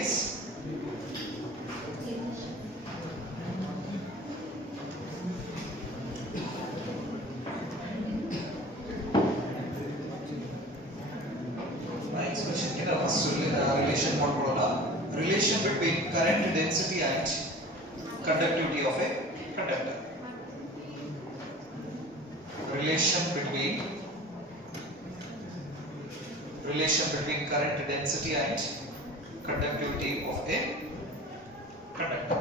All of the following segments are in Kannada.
is relation relation between current density and conductivity of a conductor. Relation between current density and conductivity of a conductor.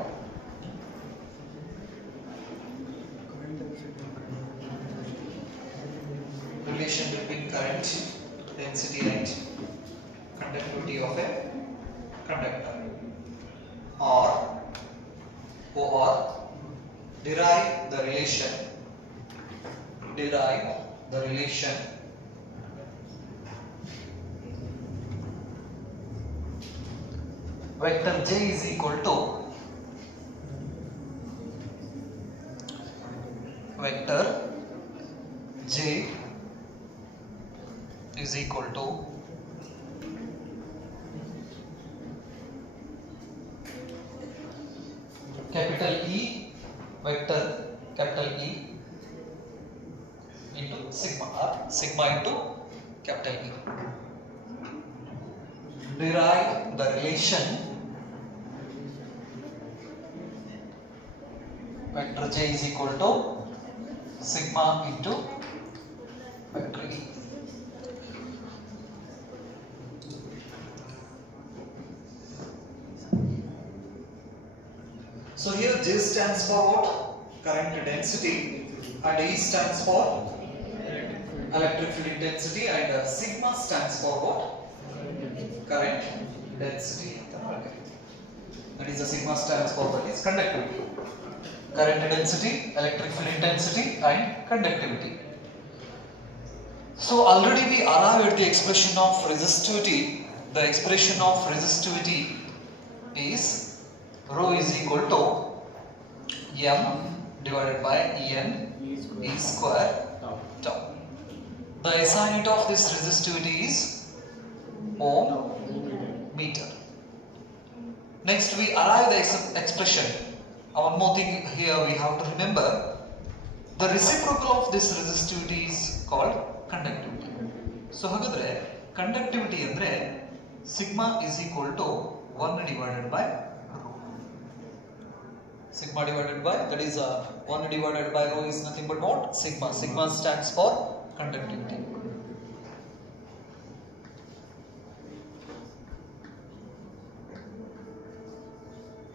Relation between current density and conductivity of a conductor, or derive the relation vector J is equal to vector J is equal to capital E vector capital E into sigma or sigma into capital E. Derive the relation vector J is equal to sigma into vector E. So here J stands for what? Current density, and E stands for electric field intensity, and sigma stands for what? Current density. That is the sigma stands for that is conductivity. Current density, electric field intensity, and conductivity. So already we arrived at the expression of resistivity. The expression of resistivity is rho is equal to m divided by En E square tau. The SI unit of this resistivity is ohm meter. Next we arrive the expression. One more thing here we have to remember. The reciprocal of this resistivity is called conductivity. So hagadre conductivity andre sigma is equal to 1 divided by rho. Sigma divided by, that is 1 divided by rho is nothing but what? Sigma. Sigma stands for conductivity.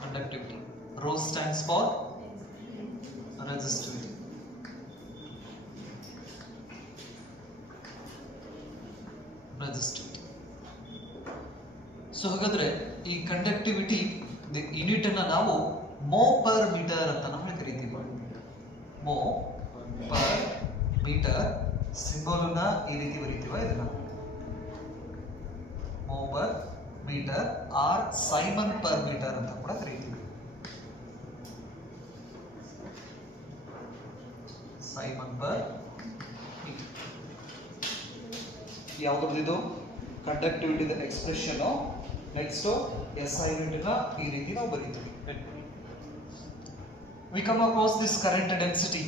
Conductivity. Rho stands for resistivity. Resistivity. So hagadre ee conductivity the unit anna ನಾವು mho per meter ಅಂತ ನಾವು ಕರೀತೀವಿ. mho per meter ಸಿಂಬಲ್ ಅನ್ನ ಈ ರೀತಿ ಬರೀತೀವಿ ಇದನ್ನ mho per meter or Simon per meter ಅಂತ ಕೂಡ ಕರೀತೀವಿ. Simon per meter. ಯಾವುದು ಬರೆದಿದ್ದು conductivity the expression. Next SI unit ನ ಈ ರೀತಿ ನಾವು ಬರೀತೀವಿ. We come across this current density.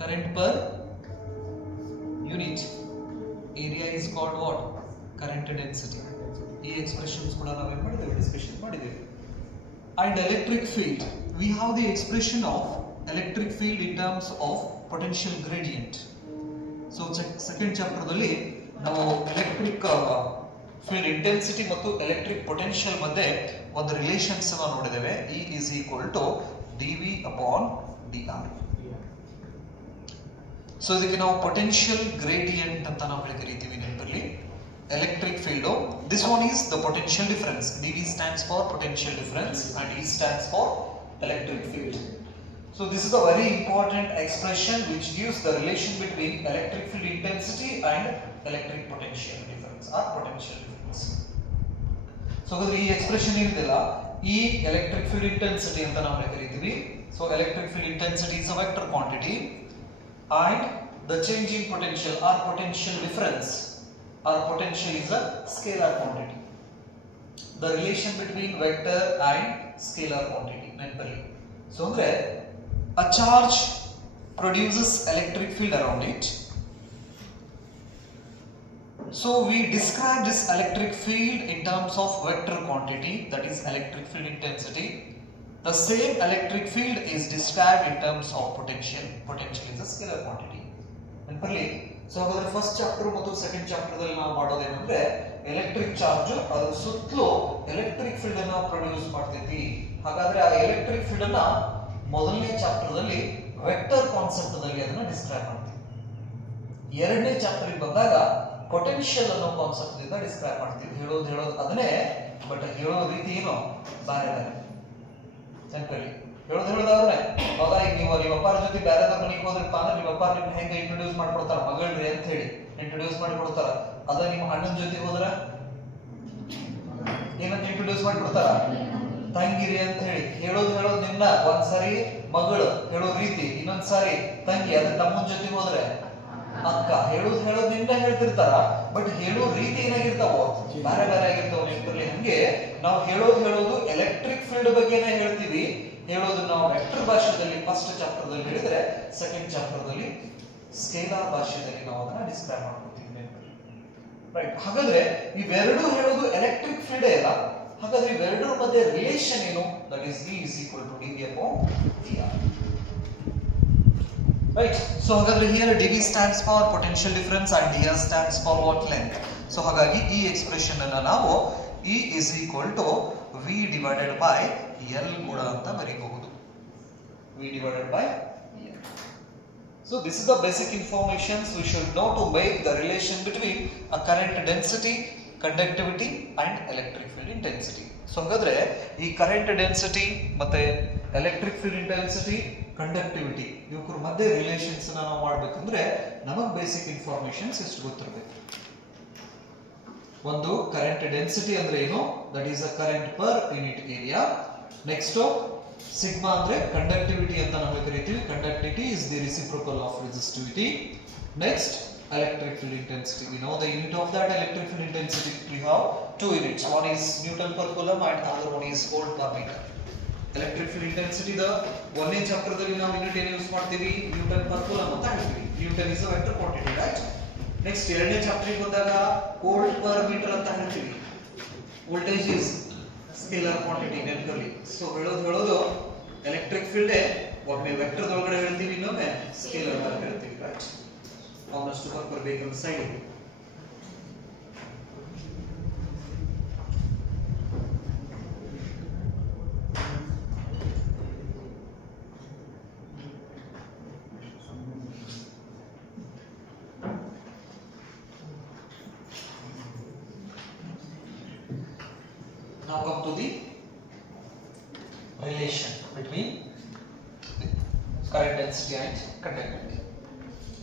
Current per unit area is called what? Current density. ಈ ಎಕ್ಸ್ಪ್ರೆಷನ್ಸ್ ಕೂಡ ನಾವು ಏನು ಮಾಡಿದ್ದೇವೆ, ಡಿಸ್ಕಷನ್ ಮಾಡಿದ್ದೇವೆ. And electric field, we have the expression of electric field in terms of potential gradient. So second chapter ದಲ್ಲಿ ನಾವು ಎಲೆಕ್ಟ್ರಿಕ್ ಫೀಲ್ಡ್ ಇಂಟೆನ್ಸಿಟಿ ಮತ್ತು ಎಲೆಕ್ಟ್ರಿಕ್ ಪೊಟೆನ್ಷಿಯಲ್ ಮಧ್ಯೆ ಒಂದು ರಿಲೇಷನ್ಸ್ ಅನ್ನು ನೋಡಿದ್ದೇವೆ. E is equal to dV upon dr. So ಇದಕ್ಕೆ ನಾವು ಪೊಟೆನ್ಷಿಯಲ್ ಗ್ರೇಡಿಯಂಟ್ ಅಂತ ನಾವು ಕರೀತೀವಿ. ನೆನಪಲ್ಲಿ electric field, this one is the potential difference. dV stands for potential difference and E stands for electric field. So this is a very important expression which gives the relation between electric field intensity and electric potential difference or potential difference. So ಈ expression ಏನಿದೆಲ್ಲ E electric field intensity ಅಂತ ನಾವು ಕರೀತೀವಿ. So electric field intensity is a vector quantity and the change in potential or potential difference or potential is a scalar quantity. The relation between vector and scalar quantity. So a charge produces electric field around it. So we describe this electric field in terms of vector quantity, that is electric field intensity. The same electric field is described in terms of potential. Potential is a scalar quantity. So ಹಾಗಾದ್ರೆ ಫಸ್ಟ್ ಚಾಪ್ಟರ್ ಮತ್ತು ಸೆಕೆಂಡ್ ಚಾಪ್ಟರ್ ದಲ್ಲಿ ನಾವು ಮಾಡೋದೇನಂದ್ರೆ ಎಲೆಕ್ಟ್ರಿಕ್ ಚಾರ್ಜ್ ಅದರ ಸುತ್ತಲೂ ಎಲೆಕ್ಟ್ರಿಕ್ ಫೀಲ್ಡ್ ಅನ್ನು ಪ್ರೊಡ್ಯೂಸ್ ಮಾಡ್ತೈತಿ. ಹಾಗಾದ್ರೆ ಆ ಎಲೆಕ್ಟ್ರಿಕ್ ಫೀಲ್ಡ್ ಅನ್ನ ಮೊದಲನೇ ಚಾಪ್ಟರ್ ದಲ್ಲಿ ವೆಕ್ಟರ್ ಕಾನ್ಸೆಪ್ಟ್ ದಲ್ಲಿ ಅದನ್ನ ಡಿಸ್ಕ್ರೈಬ್ ಮಾಡ್ತೀವಿ. ಎರಡನೇ ಚಾಪ್ಟರ್ ಗೆ ಬಂದಾಗ ಪೊಟೆನ್ಷಿಯಲ್ ಅನ್ನೋ ಕಾನ್ಸೆಪ್ಟ್ ಇಂದ ಡಿಸ್ಕ್ರೈಬ್ ಮಾಡ್ತೀವಿ. ಹೇಳೋದು ಅದನ್ನೇ, ಬಟ್ ಹೇಳೋ ರೀತಿ ಏನೋ ಬೇರೆ ಬೇರೆ. ನೆನಪಲ್ಲಿ ಹೇಳೋದವ್ರೆ ಮಗ, ಈಗ ನೀವು ನಿಮ್ಮ ಅಪ್ಪಾರ ಜೊತೆ ಬೇರೆದವ್ರ ಮನೆಗೆ ಹೋದ್ರಪ್ಪ ಅಂದ್ರೆ ನಿಮ್ಮ ಅಪ್ಪ ನಿಮ್ಗೆ ಹೆಂಗೆ ಇಂಟ್ರೊಡ್ಯೂಸ್ ಮಾಡ್ಕೊಡ್ತಾರ, ಮಗಳ್ರಿ ಅಂತ ಹೇಳಿ ಇಂಟ್ರೊಡ್ಯೂಸ್ ಮಾಡಿಕೊಡ್ತಾರ. ಅದ ನಿಮ್ಮ ಅಣ್ಣನ ಜೊತೆ ಹೋದ್ರ ಏನಂತ ಇಂಟ್ರೊಡ್ಯೂಸ್ ಮಾಡಿಕೊಡ್ತಾರ, ತಂಗಿರಿ ಅಂತ ಹೇಳಿ. ಹೇಳೋದು ನಿನ್ನ ಒಂದ್ಸಾರಿ ಮಗಳು ಹೇಳೋ ರೀತಿ, ಇನ್ನೊಂದ್ಸಾರಿ ತಂಗಿ. ಅದ್ರ ತಮ್ಮನ ಜೊತೆ ಹೋದ್ರೆ ಅಕ್ಕ. ಹೇಳೋದು ನಿನ್ನ ಹೇಳ್ತಿರ್ತಾರ, ಬಟ್ ಹೇಳೋ ರೀತಿ ಏನಾಗಿರ್ತಾವ ಬೇರೆ ಬೇರೆ ಆಗಿರ್ತಾವ. ನೆನಪಿರ್ಲಿ, ಹಂಗೆ ನಾವು ಹೇಳೋದು ಎಲೆಕ್ಟ್ರಿಕ್ ಫೀಲ್ಡ್ ಬಗ್ಗೆನೇ ಹೇಳ್ತೀವಿ. ಹೇಳೋದು ನಾವು ವೆಕ್ಟರ್ ಭಾಷೆಯಲ್ಲಿ ಫಸ್ಟ್ ಚಾಪ್ಟರ್ ದಲ್ಲಿ ಹೇಳಿದ್ರೆ, ಸೆಕೆಂಡ್ ಚಾಪ್ಟರ್ ದಲ್ಲಿ ಸ್ಕೇಲಾರ್ ಭಾಷೆಯಲ್ಲಿ ನಾವು ಅದನ್ನ ಡಿಸ್ಕ್ರೈಬ್ ಮಾಡ್ಕೊತೀವಿ. ರೈಟ್. ಹಾಗಾದ್ರೆ ಇವೆರಡು ಹೇಳೋದು ಎಲೆಕ್ಟ್ರಿಕ್ ಫೀಲ್ಡ್ ಇಲ್ಲ. ಹಾಗಾದ್ರೆ ಇವೆರಡರ ಮಧ್ಯೆ ರಿಲೇಷನ್ ಏನು? That is E is equal to dV upon dr. Right. So ಹಾಗಾದ್ರೆ here dV stands for potential difference and dr stands for what? Length. So ಹಾಗಾಗಿ ಈ ಎಕ್ಸ್ಪ್ರೆಷನ್ ಅನ್ನ ನಾವು E is equal to V divided by L ಕೂಡ ಅಂತ ಬರೀಬಹುದು. V divided by L. So this is the basic information we should know to make the relation between a current density, conductivity and electric field intensity. So ಹಾಗಾದ್ರೆ ಈ ಕರೆಂಟ್ ಡೆನ್ಸಿಟಿ ಮತ್ತೆ ಎಲೆಕ್ಟ್ರಿಕ್ ಫೀಲ್ಡ್ ಇಂಟೆನ್ಸಿಟಿ, ಕಂಡಕ್ಟಿವಿಟಿ ಇವಕ್ಕರ ಮಧ್ಯೆ ರಿಲೇಷನ್ಸ್ ನಾವು ಮಾಡಬೇಕಂದ್ರೆ ನಮಗೆ ಬೇಸಿಕ್ ಇನ್ಫಾರ್ಮೇಷನ್ಸ್ ಎಷ್ಟು ಗೊತ್ತಿರಬೇಕು. ಒಂದು ಕರೆಂಟ್ ಡೆನ್ಸಿಟಿ ಅಂದ್ರೆ ಏನು? That is a current per unit area. Next sigma ಅಂದ್ರೆ ಕಂಡಕ್ಟಿವಿಟಿ ಅಂತ ನಾವು ಕರಿತೀವಿ. Conductivity is the reciprocal of resistivity. Next electric field intensity. We know the unit of that electric field intensity. We have two units. One is Newton per coulomb and the other one is volt per meter. Electric field intensity the one chapter dalli ನಾವು ಯೂನಿಟ್ ಏನು ಯೂಸ್ ಮಾಡ್ತೀವಿ? Newton per coulomb ಅಂತ ಹೇಳ್ತೀವಿ. Newton is a vector quantity, right? Next ಎರಡನೇ ಚಾಪ್ಟರ್ ಗೆ ಬಂದಾಗ volt per meter ಅಂತ ಹೇಳ್ತೀವಿ. Voltage is scalar quantity ನೆನಪಿರಲಿ. ಸೊ ಹೇಳೋದು ಎಲೆಕ್ಟ್ರಿಕ್ ಫೀಲ್ಡ್ ಒಮ್ಮೆ ವೆಕ್ಟರ್ ಒಳಗಡೆ ಹೇಳ್ತೀವಿ, ಇನ್ನೊಮ್ಮೆ ಸ್ಕೇಲರ್ ಒಳಗಡೆ ಹೇಳ್ತೀವಿ, ರೈಟ್? ಅವನಷ್ಟು ಬರ್ಬೇಕಂತ side. Now come to the relation between the current density and conductivity.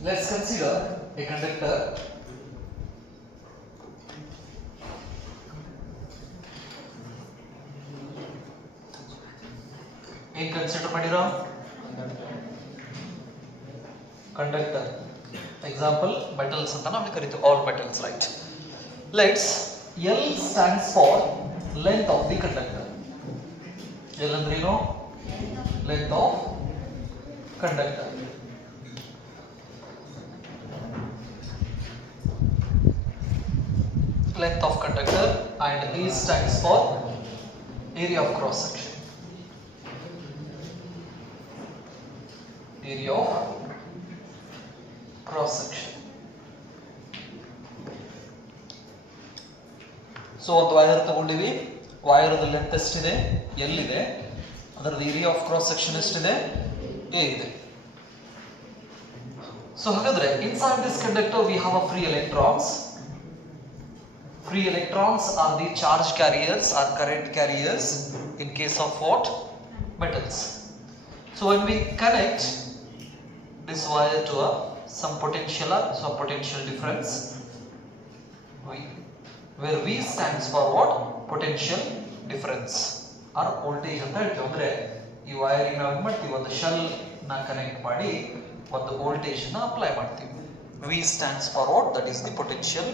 Let's consider a conductor in consider madira conductor. Example metals anta namu karitu, all metals, right? Let's L stands for length of the conductor. L andre ಏನು? Length of conductor. Length of conductor, and E stands for area of cross section. Area of cross section. So ಒಂದು ವೈರ್ ತಗೊಂಡಿವಿ. ವೈರ್ದ ಲೆಂತ್ ಎಷ್ಟಿದೆ? L ಇದೆ. ಅದರ ಏರಿಯಾ ಆಫ್ ಕ್ರಾಸ್ ಸೆಕ್ಷನ್ ಎಷ್ಟಿದೆ? A ಇದೆ. So ಹಾಗಾದ್ರೆ inside this conductor we have a free electrons. Free electrons are the charge carriers or current carriers in case of what? Metals. So when we connect this wire to some potential or some potential difference, where V stands for what? Potential difference or voltage ಅಂತ ಹೇಳ್ತೀವಿ. ಅಂದ್ರೆ ಈ ವೈರ್ ನಾವು ಏನು ಮಾಡ್ತೀವಿ, ಒಂದು ಶೆಲ್ ನ ಕನೆಕ್ಟ್ ಮಾಡಿ ಒಂದು ವೋಲ್ಟೇಜ್ ನ ಅಪ್ಲೈ ಮಾಡ್ತೀವಿ. V stands for what? That is the potential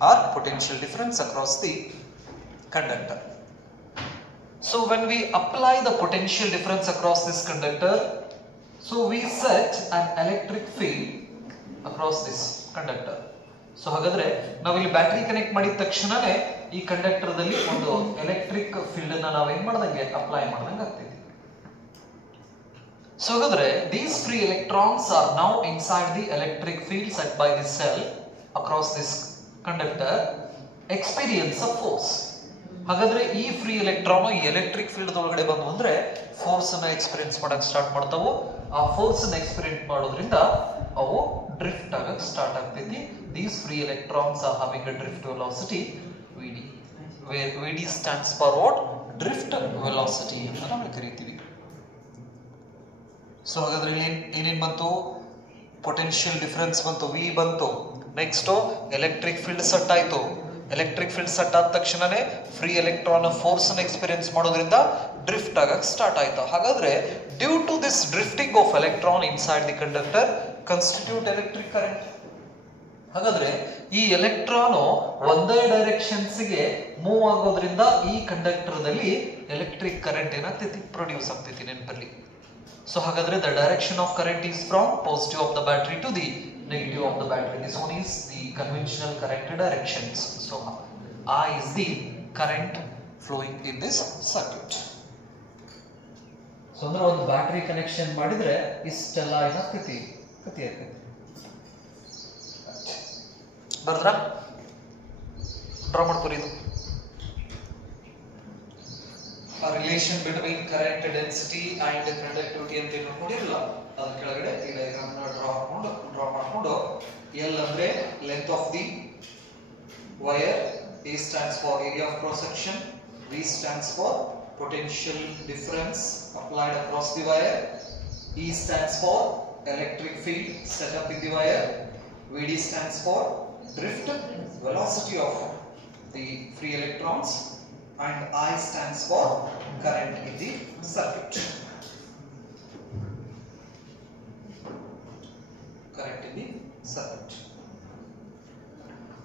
or potential difference across the conductor. So when we apply the potential difference across this conductor, so we set an electric field across this conductor. So ಹಾಗಾದ್ರೆ ನಾವು ಇಲ್ಲಿ ಬ್ಯಾಟರಿ ಕನೆಕ್ಟ್ ಮಾಡಿದ ತಕ್ಷಣನೇ ಈ ಕಂಡಕ್ಟರ್ ದಲ್ಲಿ ಒಂದು ಎಲೆಕ್ಟ್ರಿಕ್ ಫೀಲ್ಡ್ ಅನ್ನು ನಾವು ಏನು ಮಾಡ್ದಂಗೆ ಅಪ್ಲೈ ಮಾಡ್ದಂಗೆ ಆಗ್ತೈತಿ. So ಹಾಗಾದ್ರೆ these free electrons are now inside the electric field set by this cell across this conductor experience a force. ಹಾಗಾದ್ರೆ ಈ ಫ್ರೀ ಎಲೆಕ್ಟ್ರಾನ್ ಈ ಎಲೆಕ್ಟ್ರಿಕ್ ಫೀಲ್ಡ್ ಒಳಗಡೆ ಬಂದು ಅಂದ್ರೆ ಫೋರ್ಸ್ ಅನ್ನ ಎಕ್ಸ್ಪೀರಿಯನ್ಸ್ ಮಾಡಕ್ ಸ್ಟಾರ್ಟ್ ಮಾಡ್ತಾವು. ಆ ಫೋರ್ಸ್ ಅನ್ನ ಎಕ್ಸ್ಪೀರಿಯನ್ಸ್ ಮಾಡೋದ್ರಿಂದ ಅವು ಡ್ರಿಫ್ಟ್ ಆಗಕ್ ಸ್ಟಾರ್ಟ್ ಆಗ್ತೈತಿ. These free electrons are having a drift velocity Vd, where Vd stands for what? Drift velocity ಅಂತ ನಾವು ಕರೀತೀವಿ. ಸೊ ಹಾಗಾದ್ರೆ ಏನೇನ್ ಬಂತು? ಪೊಟೆನ್ಷಿಯಲ್ ಡಿಫರೆನ್ಸ್ ಬಂತು, V ಬಂತು. ನೆಕ್ಸ್ಟ್ ಎಲೆಕ್ಟ್ರಿಕ್ ಫೀಲ್ಡ್ ಸೆಟ್ ಆಯ್ತು. ಎಲೆಕ್ಟ್ರಿಕ್ ಫೀಲ್ಡ್ ಸೆಟ್ ಆದ ತಕ್ಷಣನೇ ಫ್ರೀ ಎಲೆಕ್ಟ್ರಾನ್ ಫೋರ್ಸ್ ಅನ್ನು ಎಕ್ಸ್ಪೀರಿಯನ್ಸ್ ಮಾಡೋದ್ರಿಂದ ಡ್ರಿಫ್ಟ್ ಆಗಕ್ ಸ್ಟಾರ್ಟ್ ಆಯ್ತು. ಹಾಗಾದ್ರೆ due to this drifting of electron inside the conductor constitute electric current. ಹಾಗಾದ್ರೆ ಈ ಎಲೆಕ್ಟ್ರಾನ್ ಒಂದೇ ಡೈರೆಕ್ಷನ್ಸ್ ಗೆ ಮೂವ್ ಆಗೋದ್ರಿಂದ ಈ ಕಂಡಕ್ಟರ್ ದಲ್ಲಿ ಎಲೆಕ್ಟ್ರಿಕ್ ಕರೆಂಟ್ ಏನಾಗ್ತೈತಿ? ಪ್ರೊಡ್ಯೂಸ್ ಆಗ್ತೈತಿ. ನೆನಪಲ್ಲಿ. ಸೊ ಹಾಗಾದ್ರೆ the direction of current is from positive of the battery to the negative of the battery. This one is the conventional current directions. So I is the current flowing in this circuit. So ಅಂದ್ರೆ ಒಂದು ಬ್ಯಾಟರಿ ಕನೆಕ್ಷನ್ ಮಾಡಿದ್ರೆ ಇಷ್ಟೆಲ್ಲ ಏನಾಗ್ತೈತಿ? ಕಥೆ ಆಗ್ತೈತಿ. ಬರ್ದ್ರಾ? ಡ್ರಾ ಮಾಡ್ಕೊರಿ ಇದು. A relation between current density and conductivity ಅಂತ ಏನು ನೋಡಿರಲ್ಲ, ಅದರ ಕೆಳಗಡೆ ಈ ಡಯಾಗ್ರಾಮ್ ನ ಡ್ರಾ ಮಾಡ್ಕೊಂಡು L ಅಂದ್ರೆ length of the wire, A stands for area of cross section, V stands for potential difference applied across the wire, E stands for electric field set up in the wire, Vd stands for drift velocity of the free electrons, and I stands for current in the circuit. Current in the circuit.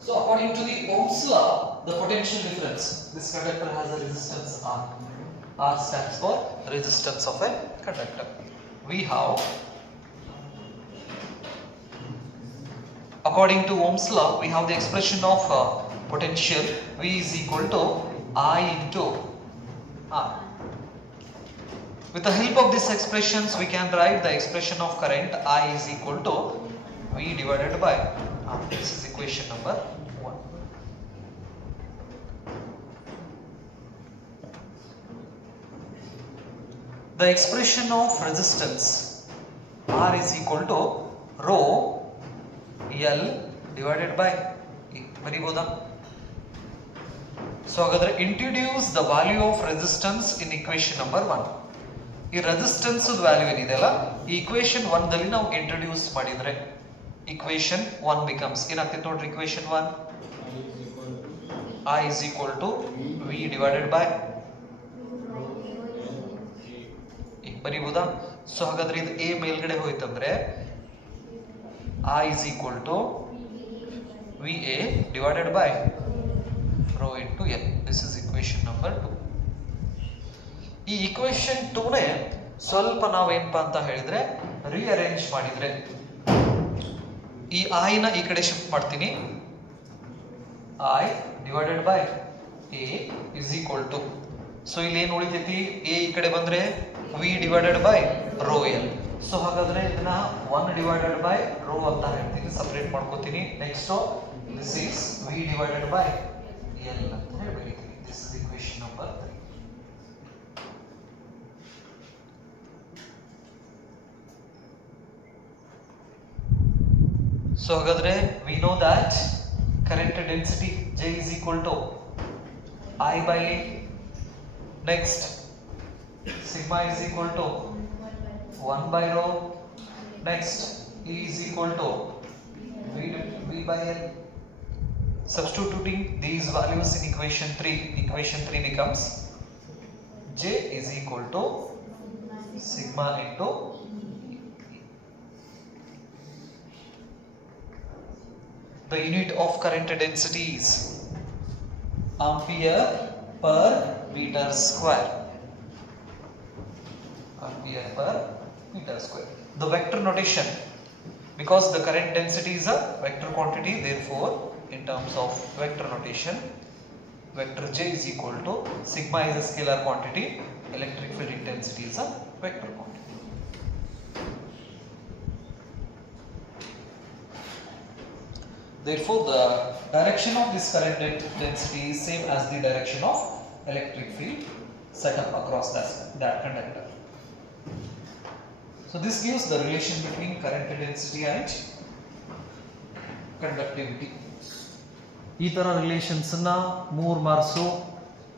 So according to the Ohm's law, the potential difference, this conductor has a resistance R. R stands for resistance of a conductor. We have, according to Ohm's law, we have the expression of potential V is equal to I into R. With the help of these expressions, we can write the expression of current I is equal to V divided by R. This is equation number 1. The expression of resistance R is equal to rho L divided by E. Very good. So ಹಾಗಾದ್ರೆ introduce the value of resistance in equation number 1. ಈ ರೆಸಿಸ್ಟೆನ್ಸ್ ವ್ಯಾಲ್ಯೂ ಏನಿದೆ ಅಲ್ಲ, ಈ ಇಕ್ವೇಶನ್ 1 ದಲ್ಲಿ ನಾವು ಇಂಟ್ರೊಡ್ಯೂಸ್ ಮಾಡಿದ್ರೆ equation 1 becomes ಏನಾಗ್ತೈತೆ ನೋಡ್ರಿ? equation 1 I is equal to V divided by E. ಬರೀಬಹುದಾ? ಸೊ ಹಾಗಾದ್ರೆ ಇದು A ಮೇಲ್ಗಡೆ ಹೋಯ್ತಂದ್ರೆ I is equal to VA divided by rho into L. This is equation number 2. ಈ equation 2 ನೇ ಸ್ವಲ್ಪ ನಾವೇನಪ್ಪ ಅಂತ ಹೇಳಿದ್ರೆ ರೀಅರೇಂಜ್ ಮಾಡಿದ್ರೆ, ಈ I ನ ಈ ಕಡೆ ಶಿಫ್ಟ್ ಮಾಡ್ತೀನಿ. I divided by A is equal to, so ಇಲ್ಲಿ ಏನು ಉಳಿತೈತಿ? A ಈ ಕಡೆ ಬಂದ್ರೆ V divided by rho L. So ಹಾಗಾದ್ರೆ ಇದನ್ನ 1 divided by rho ಅಂತ ಹೇಳ್ತೀನಿ, ಸಪರೇಟ್ ಮಾಡ್ಕೋತೀನಿ. Next this is V divided by L ಅಂತ ಹೇಳಿ ಬರೀತೀನಿ. This is equation number 3. So ಹಾಗಾದ್ರೆ we know that current density J is equal to I by A. Next, sigma is equal to 1 by rho. Next, E is equal to V by L. Substituting these values in equation 3, equation 3 becomes J is equal to sigma into E. the unit of current density is ampere per meter square. Ampere per meter square. The vector notation, because the current density is a vector quantity, therefore in terms of vector notation, vector J is equal to sigma is a scalar quantity, electric field intensity is a vector quantity. Therefore, the direction of this current density is same as the direction of electric field set up across that conductor. So this gives the relation between current density and conductivity. ಈ ತರ ರಿಲೇಷನ್ಸ್ ಅನ್ನ 3 ಮಾರ್ಕ್ಸ್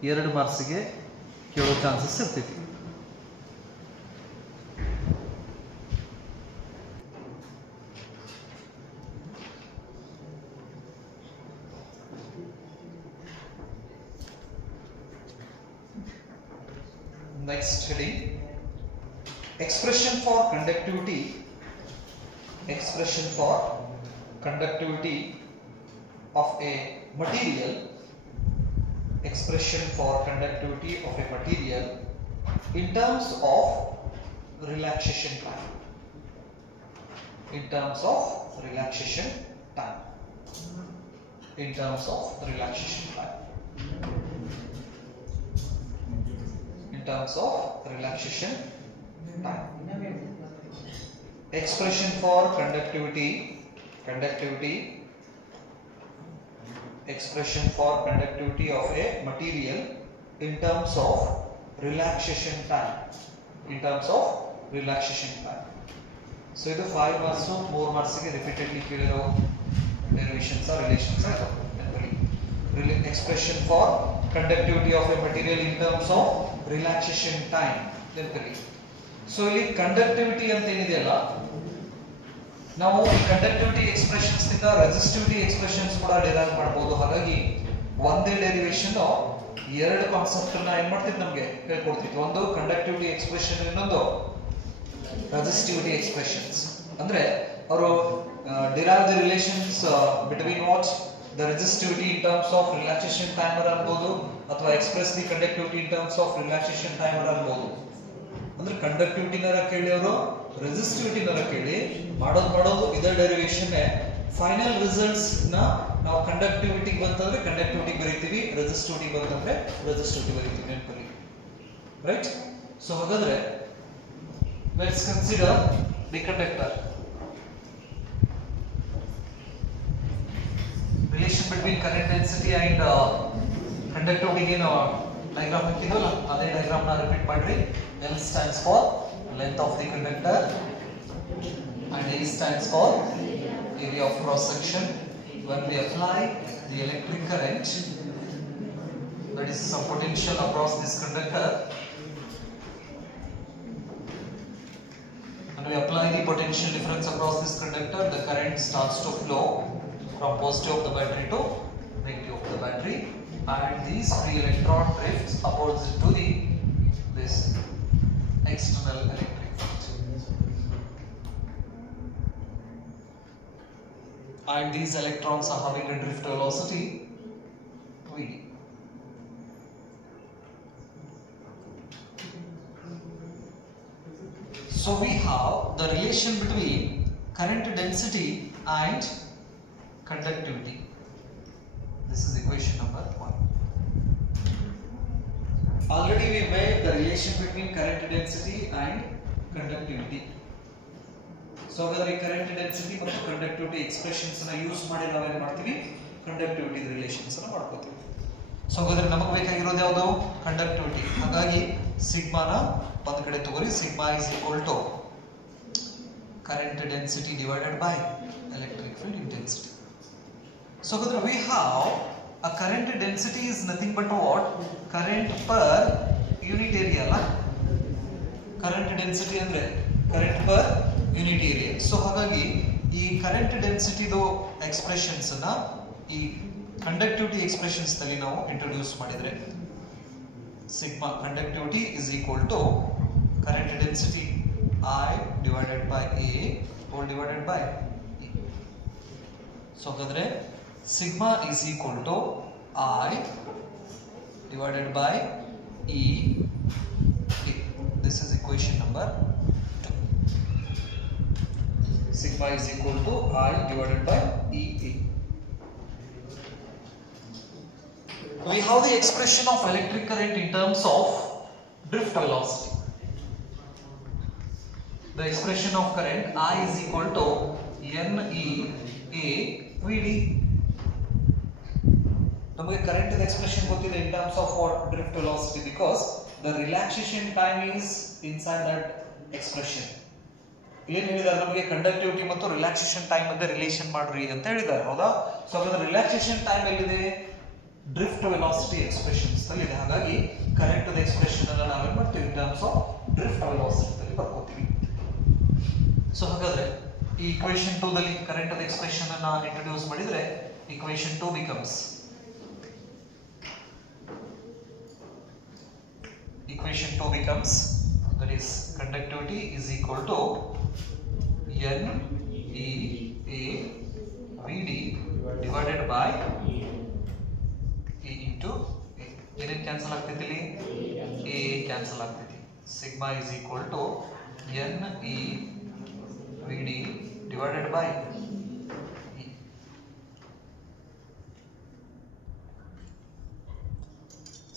2 ಮಾರ್ಕ್ಸ್ ಗೆ ಕೇಳೋ ಚಾನ್ಸಸ್ ಇರ್ತೈತಿ. Next heading, expression for conductivity. Expression for conductivity of a material. Expression for conductivity of a material in terms of relaxation time. In terms of relaxation time. In terms of relaxation time. In terms of relaxation time. Expression for conductivity. Expression for conductivity of a material in terms of relaxation time. In terms of relaxation time. So ಇದು 5 marks 3 marks ಗೆ repeatedly ಕೇಳಿರೋ derivations or relations are expression for conductivity of a material in terms of relaxation time. So ಇಲ್ಲಿ conductivity ಅಂತ ಏನಿದೆಯಲ್ಲ, ನಾವು ಕಂಡಕ್ಟಿವಿಟಿ ಎಕ್ಸ್ಪ್ರೆಷನ್ಸ್ ನಿಂದ ರೆಸಿಸ್ಟಿವಿಟಿ ಎಕ್ಸ್ಪ್ರೆಷನ್ಸ್ ಕೂಡ ಡಿರೈವ್ ಮಾಡಬಹುದು. ಹಾಗಾಗಿ ಒಂದೇ ಡೆರಿವೇಶನ್ 2 ಕಾನ್ಸೆಪ್ಟ್ ಅನ್ನ ಏನ್ ಮಾಡ್ತಿತ್ತು ನಮಗೆ ಹೇಳ್ಕೊಡ್ತಿತ್ತು. ಒಂದು ಕಂಡಕ್ಟಿವಿಟಿ ಎಕ್ಸ್ಪ್ರೆಷನ್, ಇನ್ನೊಂದು ರೆಸಿಸ್ಟಿವಿಟಿ ಎಕ್ಸ್ಪ್ರೆಷನ್ಸ್. ಅಂದ್ರೆ ಅವರು derive the relations between what the resistivity in terms of relaxation timer ಅನ್ಬೋದು, ಅಥವಾ express the conductivity in terms of relaxation timer ಅನ್ಬೋದು. ಅಂದ್ರೆ ಕಂಡಕ್ಟಿವಿಟಿನಾರ ಕೇಳಿ ಅವರು ರೆಸಿಸ್ಟಿವಿಟಿನಾರ ಕೇಳಿ ಮಾಡೋದು ಇದರ ಡೆರಿವೇಶನ್. ಫೈನಲ್ ರಿಸಲ್ಟ್ಸ್ ನ ನಾವು ಕಂಡಕ್ಟಿವಿಟಿ ಬಂತಂದ್ರೆ ಕಂಡಕ್ಟಿವಿಟಿ ಬರೀತೀವಿ, ರೆಸಿಸ್ಟಿವಿಟಿ ಬಂತಂದ್ರೆ ರೆಸಿಸ್ಟಿವಿಟಿ ಬರೀತೀವಿ. ನೆನಪಲ್ಲಿ ರೈಟ್. ಸೊ ಹಾಗಾದ್ರೆ let's consider the conductor. Relation between current density and ಕಂಡಕ್ಟಿವಿಟಿಗೆ ನಾವು ಡಯಾಗ್ರಾಮ್ ಹಾಕಿದ್ವಲ್ಲ, ಅದೇ ಡಯಾಗ್ರಾಮ್ ನ ರಿಪೀಟ್ ಮಾಡ್ರಿ. L stands for length of the conductor and A stands for area of cross section. When we apply the electric current, that is some potential across this conductor, when we apply the potential difference across this conductor, the current starts to flow from positive of the battery to negative of the battery, and these free electron drifts opposite to this external electric field, and these electrons are having a drift velocity v. So we have the relation between current density and conductivity. This is equation number 1. Already we made the relation between current density and conductivity. So ಹಾಗಾದ್ರೆ current density ಮತ್ತು conductivity expressions ಅನ್ನು ಯೂಸ್ ಮಾಡಿ ನಾವು ಏನು ಮಾಡ್ತೀವಿ, conductivity ರಿಲೇಷನ್ಸ್ ಅನ್ನು ಮಾಡ್ಕೊತೀವಿ. ಸೊ ಹಾಗಾದ್ರೆ ನಮಗೆ ಬೇಕಾಗಿರೋದು ಯಾವುದು, ಕಂಡಕ್ಟಿವಿಟಿ. ಹಾಗಾಗಿ ಸಿಗ್ಮಾನ ಒಂದು ಕಡೆ ತಗೋರಿ. Sigma is equal to current density divided by electric field intensity. So ಹಾಗಾದ್ರೆ we have a current density is nothing but what, current per unit area ಅಲ್ಲ. current density ಅಂದ್ರೆ current per unit area. So ಹಾಗಾಗಿ ಈ current density ದು ಎಕ್ಸ್ಪ್ರೆಷನ್ಸ್ ಅನ್ನ ಈ ಕಂಡಕ್ಟಿವಿಟಿ ಎಕ್ಸ್ಪ್ರೆಷನ್ಸ್ ನಲ್ಲಿ ನಾವು ಇಂಟ್ರೊಡ್ಯೂಸ್ ಮಾಡಿದ್ರೆ, sigma conductivity is equal to current density I divided by A whole divided by E. So ಹಾಗಾದ್ರೆ sigma is equal to I divided by E. This is equation number 2. Sigma is equal to I divided by EA. We have the expression of electric current in terms of drift velocity. The expression of current I is equal to NEA VD. ನಮಗೆ ಕರೆಂಟ್ ಎಕ್ಸ್ಪ್ರೆಷನ್ ಗೊತ್ತಿದೆ in terms of what drift velocity, because the relaxation time is inside that expression. ಏನು ಹೇಳಿದ್ದಾರೆ ನಮಗೆ ಕಂಡಕ್ಟಿವಿಟಿ ಮತ್ತು ರಿಲ್ಯಾಕ್ಸೇಷನ್ ಟೈಮ್ ಮಧ್ಯೆ ರಿಲೇಷನ್ ಮಾಡ್ರಿ ಅಂತ ಹೇಳಿದ್ದಾರೆ, ಹೌದಾ? ಸೊ ಹಾಗಾದ್ರೆ ರಿಲ್ಯಾಕ್ಸೇಷನ್ ಟೈಮ್ ಎಲ್ಲಿದೆ? ಡ್ರಿಫ್ಟ್ ವೆಲಾಸಿಟಿ ಎಕ್ಸ್ಪ್ರೆಷನ್ಸ್ ಅಲ್ಲಿ ಇದೆ. ಹಾಗಾಗಿ ಕರೆಂಟ್ ಎಕ್ಸ್ಪ್ರೆಷನ್ ಅನ್ನ ನಾವೇನ್ ಮಾಡ್ತೀವಿ in terms of drift velocity ಅಲ್ಲಿ ಬರ್ಕೋತೀವಿ. ಸೊ ಹಾಗಾದ್ರೆ ಈ ಇಕ್ವೇಶನ್ 2 ದಲ್ಲಿ ಕರೆಂಟ್ ಎಕ್ಸ್ಪ್ರೆಷನ್ ಅನ್ನ ಇಂಟ್ರೊಡ್ಯೂಸ್ ಮಾಡಿದ್ರೆ equation 2 becomes that is conductivity is equal to NEA VD divided by E into A. ಏನೇನು ಕ್ಯಾನ್ಸಲ್ ಆಗ್ತೈತಿ ಇಲ್ಲಿ? A ಕ್ಯಾನ್ಸಲ್ ಆಗ್ತೈತಿ. Sigma is equal to NE VD divided by E.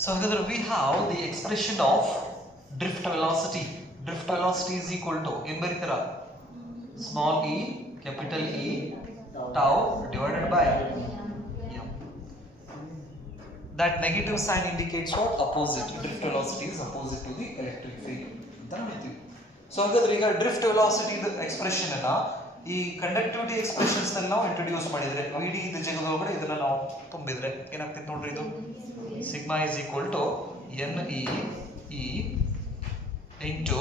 So hagadre we have the expression of drift velocity. Drift velocity is equal to ಏನು ಬರೀತೀರಾ? small e capital E tau divided by m. That negative sign indicates what? Opposite. Drift velocity is opposite to the electric field ಅಂತ ಹೇಳ್ತೀವಿ. ಸೊ ಹಾಗಾದ್ರೆ ಈಗ ಡ್ರಿಫ್ಟ್ ವೆಲಾಸಿಟಿ ಎಕ್ಸ್ಪ್ರೆಷನ್ ಅನ್ನ ಈ ಕಂಡಕ್ಟಿವಿಟಿ ಎಕ್ಸ್ಪ್ರೆಷನ್ಸ್ ನಲ್ಲಿ ನಾವು ಇಂಟ್ರೊಡ್ಯೂಸ್ ಮಾಡಿದ್ರೆ VD ಇದ್ದ ಜಾಗದೊಳಗಡೆ ಇದನ್ನ ನಾವು ತುಂಬಿದ್ರೆ ಏನಾಗ್ತೈತೆ ನೋಡ್ರಿ, ಇದು sigma is equal to NEE into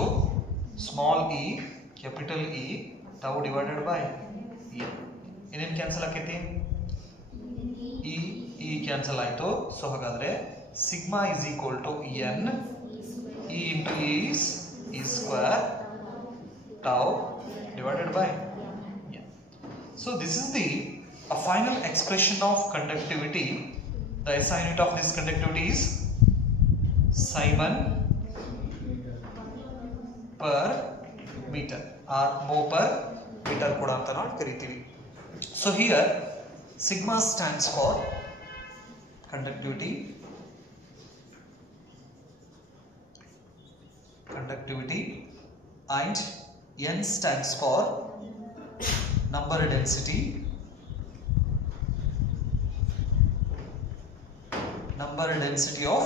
small e capital E tau divided by m. ಏನೇನು ಕ್ಯಾನ್ಸಲ್ ಆಕೈತಿ? E ಕ್ಯಾನ್ಸಲ್ ಆಯ್ತು. ಸೊ ಹಾಗಾದ್ರೆ sigma is equal to N E into E is E square tau divided by m. So this is the final expression of conductivity. The SI unit of this conductivity is Simon per meter or mho per meter ಕೂಡ ಅಂತ ನಾವು ಕರಿತೀವಿ. So here sigma stands for conductivity and N stands for number density of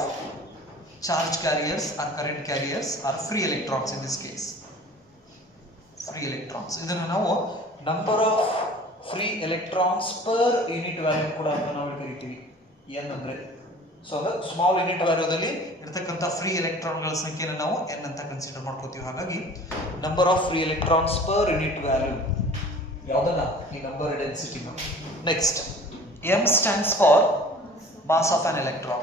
charge carriers or current carriers or free electrons in this case. Free electrons. ಇದನ್ನು ನಾವು number of free electrons per unit value ಕೂಡ ಅಂತ ನಾವು ಕರಿತೀವಿ. n ಅಂದ್ರೆ ಸೊ ಅದು ಸ್ಮಾಲ್ ಯೂನಿಟ್ ವ್ಯಾಲ್ಯೂದಲ್ಲಿ ಇರತಕ್ಕಂತ ಫ್ರೀ ಎಲೆಕ್ಟ್ರಾನ್ಗಳ ಸಂಖ್ಯೆಯನ್ನು ನಾವು n ಅಂತ ಕನ್ಸಿಡರ್ ಮಾಡ್ಕೊತೀವಿ. ಹಾಗಾಗಿ number of free electrons per unit value ಯಾವುದನ್ನ ಈ number density. Next m stands for mass of an electron.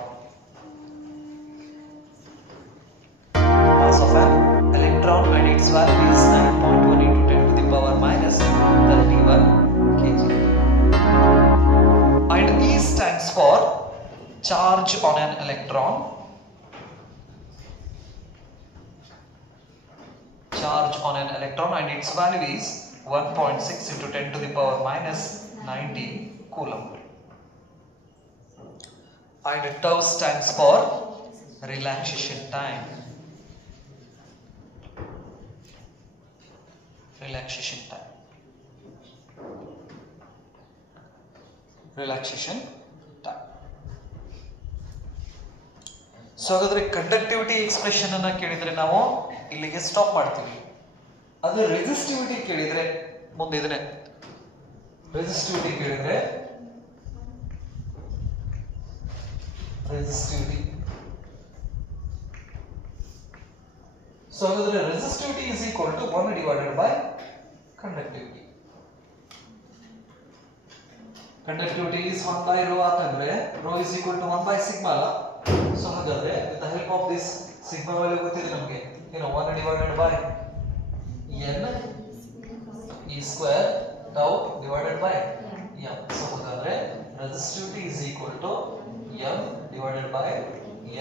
Mass of an electron and its value is 9.1 into 10 to the power minus 31 kg. And E stands for charge on an electron. Charge on an electron and its value is 1.6 into 10 to the power minus 19 coulomb. And tau stands for relaxation time. Relaxation time. So ಹಾಗಾದ್ರೆ ಕಂಡಕ್ಟಿವಿಟಿ ಎಕ್ಸ್ಪ್ರೆಷನ್ ಅನ್ನ ಕೇಳಿದ್ರೆ ನಾವು ಇಲ್ಲಿಗೆ ಸ್ಟಾಪ್ ಮಾಡ್ತೀವಿ. ಅದು ರೆಸಿಸ್ಟಿವಿಟಿ ಕೇಳಿದ್ರೆ ಮುಂದೆ ಇದನ್ನೇ ರೆಸಿಸ್ಟಿವಿಟಿ ಕೇಳಿದ್ರೆ ಸೊ ಹಾಗಾದ್ರೆ resistivity is equal to 1 divided by conductivity. Conductivity is 1 by rho ಅಂತಂದ್ರೆ rho is equal to 1 by sigma ಅಲ್ಲ. ಸೊ ಹಾಗಾದ್ರೆ with the help of this sigma value ಗೊತ್ತಿದೆ ನಮಗೆ, ಏನು 1 divided by n E square tau divided by M. So ಹಾಗಾದ್ರೆ resistivity is equal to M divided by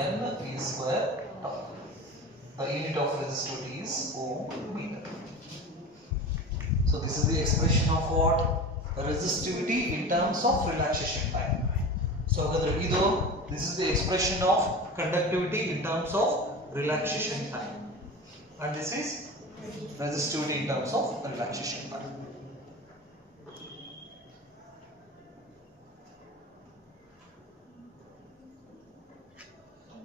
N V square tau. The unit of resistivity is ohm meter. So this is the expression of what? Resistivity in terms of relaxation time. So ಹಾಗಾದ್ರೆ ಇದು this is the expression of conductivity in terms of relaxation time, and this is resistivity in terms of relaxation time.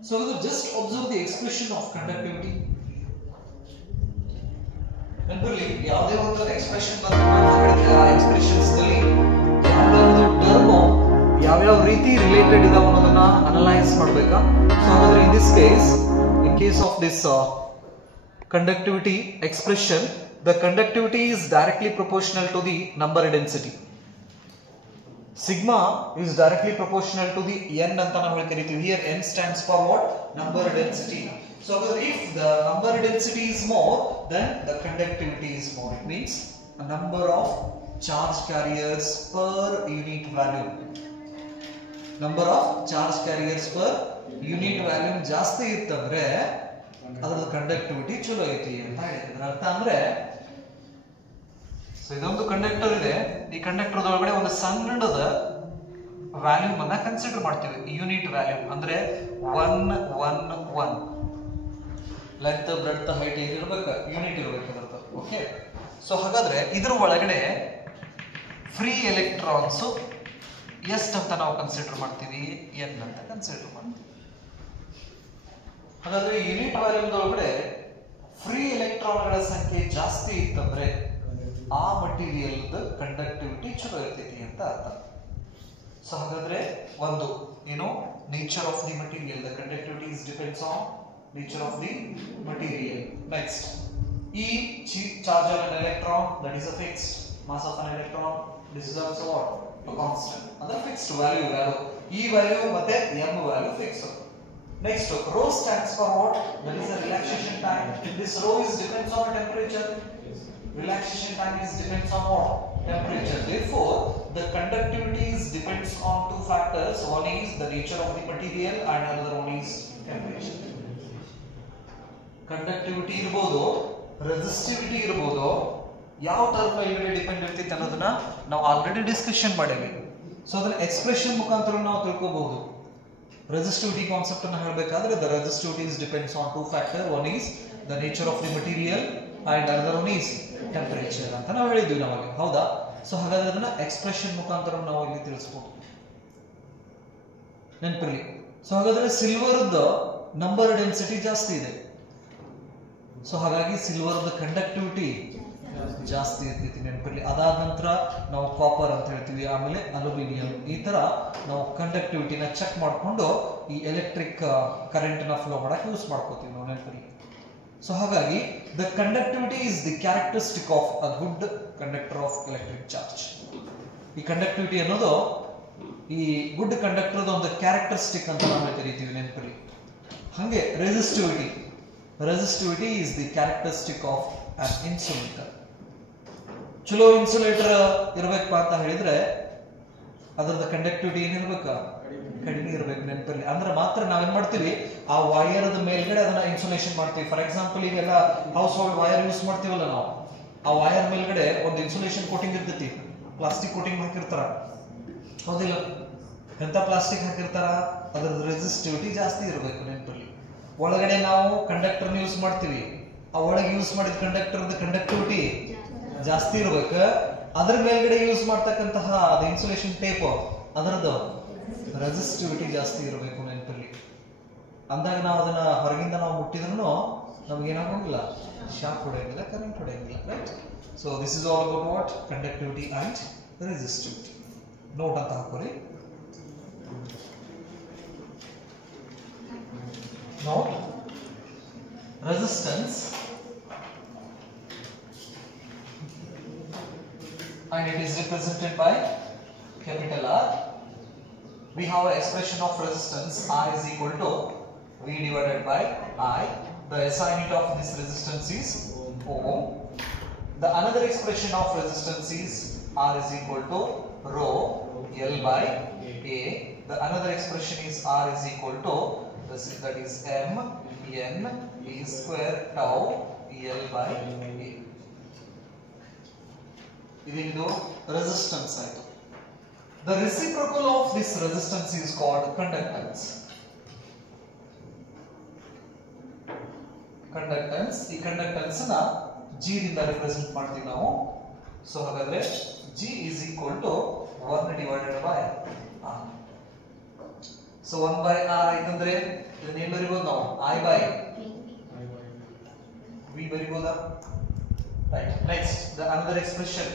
So just observe the expression of conductivity. And believe ಯಾವುದೇ ಒಂದು ಎಕ್ಸ್ಪ್ರೆಷನ್ ಬಂದ್ರೆ ಆ ಎಕ್ಸ್ಪ್ರೆಷನ್ಸ್ ನಲ್ಲಿ ಯಾವುದಾದ್ರು ಟರ್ಮ್ ಯಾವ ರೀತಿ ರಿಲೇಟೆಡ್ ಇದಾವ ಅನ್ನೋದನ್ನ ಅನಲೈಸ್ ಮಾಡಬೇಕಾ. ಸೊ ಹಾಗಾದ್ರೆ in this case, in case of this conductivity expression, the conductivity is directly proportional to the number density. Sigma is directly proportional to the n anta ನಾವು ಕರೀತೀವಿ. Here n stands for what? Number density. So if the number density is more, then the conductivity is more. It means a number of charge carriers per unit volume. Number of charge carriers per unit volume ಜಾಸ್ತಿ ಇತ್ತಂದ್ರೆ ಅದರ ಕಂಡಕ್ಟಿವಿಟಿ ಚಲೋ ಐತಿ ಅಂತ ಹೇಳಿದ್ರೆ ಅರ್ಥ. ಅಂದ್ರೆ ಸೊ ಇದೊಂದು ಕಂಡಕ್ಟರ್ ಇದೆ, ಈ ಕಂಡಕ್ಟರ್ ಒಳಗಡೆ ಒಂದು ಸಣ್ಣದ ವ್ಯಾಲ್ಯೂಮ್ ಅನ್ನ ಕನ್ಸಿಡರ್ ಮಾಡ್ತೀವಿ. ಯೂನಿಟ್ ವ್ಯಾಲ್ಯೂಮ್ ಅಂದ್ರೆ 1 1 1 ಲೆಂತ್ ಬ್ರೆಡ್ತ್ ಹೈಟ್ ಏನಿರ್ಬೇಕು, ಯೂನಿಟ್ ಇರಬೇಕು ಅದರದ್ದು. ಓಕೆ, ಸೊ ಹಾಗಾದ್ರೆ ಇದ್ರ ಒಳಗಡೆ ಫ್ರೀ ಎಲೆಕ್ಟ್ರಾನ್ಸ್ ಎಷ್ಟು ಅಂತ ನಾವು ಕನ್ಸಿಡರ್ ಮಾಡ್ತೀವಿ? ಎನ್ ಅಂತ ಕನ್ಸಿಡರ್ ಮಾಡ್ತೀವಿ. ಹಾಗಾದ್ರೆ ಯೂನಿಟ್ ವ್ಯಾಲ್ಯೂಮ್ ಒಳಗಡೆ ಫ್ರೀ ಎಲೆಕ್ಟ್ರಾನ್ಗಳ ಸಂಖ್ಯೆ ಜಾಸ್ತಿ ಇತ್ತಂದ್ರೆ ಆ ಮಟೀರಿಯಲ್ ಕಂಡಕ್ಟಿವಿಟಿ ಚಲೋ ಇರ್ತೈತಿ ಅಂತ ಅರ್ಥ. ಸೊ ಹಾಗಾದ್ರೆ ಒಂದು ಏನು nature of the material, the conductivity is depends on nature of the material. Next, ಈ charge of an electron, that is a fixed mass of an electron. This is also what? A constant. ಅಂದ್ರೆ fixed value. ಈ ವ್ಯಾಲ್ಯೂ ಮತ್ತೆ m value fix. Next, rho stands for what? That is the relaxation time. This rho is depends on temperature. Relaxation time is depends on what? Temperature. Therefore, the conductivity is depends on two factors. One is the nature of the material and another one is temperature. Conductivity ಇರಬಹುದು, resistivity ಇರಬಹುದು, ಯಾವ ಟರ್ಮ್ ಮೇಲೆ ಡಿಪೆಂಡ್ ಇರ್ತೈತೆ ಅನ್ನೋದನ್ನ ನಾವು ಆಲ್ರೆಡಿ ಡಿಸ್ಕಷನ್ ಮಾಡೇವಿ. ಸೊ ಅದನ್ನ ಎಕ್ಸ್ಪ್ರೆಷನ್ ಮುಖಾಂತರ ನಾವು ತಿಳ್ಕೋಬಹುದು. resistivity ಕಾನ್ಸೆಪ್ಟ್ ಅನ್ನು ಹೇಳಬೇಕಾದ್ರೆ the resistivity is depends on two factor. One is the nature of the material and another one is temperature ಅಂತ ನಾವು ಹೇಳಿದ್ವಿ ನಮಗೆ, ಹೌದಾ? ಸೊ ಹಾಗಾದ್ರೆ ಅದನ್ನ ಎಕ್ಸ್ಪ್ರೆಷನ್ ಮುಖಾಂತರ ನಾವು ಇಲ್ಲಿ ತಿಳಿಸಬಹುದು, ನೆನಪಿರಲಿ. ಸೊ ಹಾಗಾದ್ರೆ ಸಿಲ್ವರ್ದ ನಂಬರ್ ಡೆನ್ಸಿಟಿ ಜಾಸ್ತಿ ಇದೆ, ಸೊ ಹಾಗಾಗಿ ಸಿಲ್ವರ್ದ ಕಂಡಕ್ಟಿವಿಟಿ ಜಾಸ್ತಿ ಇರ್ತೈತಿ, ನೆನಪಿರಲಿ. ಅದಾದ ನಂತರ ನಾವು ಕಾಪರ್ ಅಂತ ಹೇಳ್ತೀವಿ, ಆಮೇಲೆ ಅಲ್ಯೂಮಿನಿಯಂ. ಈ ತರ ನಾವು ಕಂಡಕ್ಟಿವಿಟಿನ ಚೆಕ್ ಮಾಡಿಕೊಂಡು ಈ ಎಲೆಕ್ಟ್ರಿಕ್ ಕರೆಂಟ್ ನ ಫ್ಲೋ ಮಾಡಕ್ಕೆ ಯೂಸ್ ಮಾಡ್ಕೋತೀವಿ ನಾವು, ನೆನಪಿರಲಿ. ಸೊ ಹಾಗಾಗಿ the conductivity is the characteristic of a good conductor of electric charge. ಈ ಕಂಡಕ್ಟಿವಿಟಿ ಅನ್ನೋದು ಈ ಗುಡ್ ಕಂಡಕ್ಟರ್ ಒಂದು ಕ್ಯಾರೆಕ್ಟರಿಸ್ಟಿಕ್ ಅಂತ ನಾವು ಕರಿತೀವಿ, ನೆನಪಿರಲಿ. ಹಾಗೆ resistivity is the characteristic of an insulator. ಚಲೋ ಇನ್ಸುಲೇಟರ್ ಇರಬೇಕಪ್ಪ ಅಂತ ಹೇಳಿದ್ರೆ ಅದರದ ಕಂಡಕ್ಟಿವಿಟಿ ಏನಿರ್ಬೇಕ? ಕಡಿಮೆ ಇರಬೇಕು, ನೆನಪಿರಲಿ. ಅಂದ್ರೆ ಮಾತ್ರ ನಾವೇನ್ ಮಾಡ್ತೀವಿ, ಆ ವೈಯರ್ದ ಮೇಲ್ಗಡೆ ಅದನ್ನ ಇನ್ಸುಲೇಷನ್ ಮಾಡ್ತೀವಿ. ಫಾರ್ ಎಕ್ಸಾಂಪಲ್, ಈಗೆಲ್ಲ ಹೌಸ್ ಹೋಲ್ಡ್ ವೈರ್ ಯೂಸ್ ಮಾಡ್ತೀವಲ್ಲ ನಾವು, ಆ ವೈರ್ ಮೇಲ್ಗಡೆ ಒಂದು ಇನ್ಸುಲೇಷನ್ ಕೋಟಿಂಗ್ ಇರ್ತೈತಿ, ಪ್ಲಾಸ್ಟಿಕ್ ಕೋಟಿಂಗ್ ಹಾಕಿರ್ತಾರ, ಹೌದಿಲ್ಲ? ಎಂತ ಪ್ಲಾಸ್ಟಿಕ್ ಹಾಕಿರ್ತಾರ, ಅದರ ರೆಸಿಸ್ಟಿವಿಟಿ ಜಾಸ್ತಿ ಇರಬೇಕು, ನೆನಪಿರಲಿ. ಒಳಗಡೆ ನಾವು ಕಂಡಕ್ಟರ್ ಯೂಸ್ ಮಾಡ್ತೀವಿ, ಆ ಒಳಗೆ ಯೂಸ್ ಮಾಡಿದ ಕಂಡಕ್ಟಿವಿಟಿ ಜಾಸ್ತಿ ಇರ್ಬೇಕು. ಅದ್ರ ಮೇಲ್ಗಡೆ ಯೂಸ್ ಮಾಡ್ತಕ್ಕಂತಹ ಅದು ಇನ್ಸುಲೇಷನ್ ಟೇಪ್, ಅದರದ್ದು ರೆಸಿಸ್ಟಿವಿಟಿ ಜಾಸ್ತಿ ಇರಬೇಕು, ನೆನಪಿರಲಿ. ಅಂದಾಗ ನಾವು ಅದನ್ನ ಹೊರಗಿಂದ ನಾವು ಮುಟ್ಟಿದ್ರು ನಮ್ಗೆ ಏನಾಗೋದಿಲ್ಲ, ಶಾಕ್ ಹೊಡೆಯಂಗಿಲ್ಲ, ಕರೆಂಟ್ ಹೊಡೆಯಂಗಿಲ್ಲ, right? So this is all about what? Conductivity and resistivity. Note ಅಂತ ಹಾಕೋರಿ. Note, resistance and it is represented by capital R. We have an expression of resistance, R is equal to V divided by I. The SI unit of this resistance is ohm. The another expression of resistance is R is equal to rho L by A. The another expression is R is equal to that is M N E square tau L by A. Idu resistance ಆಯ್ತು. The reciprocal of this resistance is called conductance. Conductance, ಈ conductance ನ G ದಿಂದ represent ಮಾಡ್ತೀವಿ ನಾವು. So ಹಾಗಾದ್ರೆ G is equal to 1 divided by R. So 1 by R ಆಯ್ತಂದ್ರೆ ಇದನ್ನ ಏನು ಬರಿಬಹುದು ನಾವು? I by V ಬರಿಬಹುದಾ? Right. Next, the another expression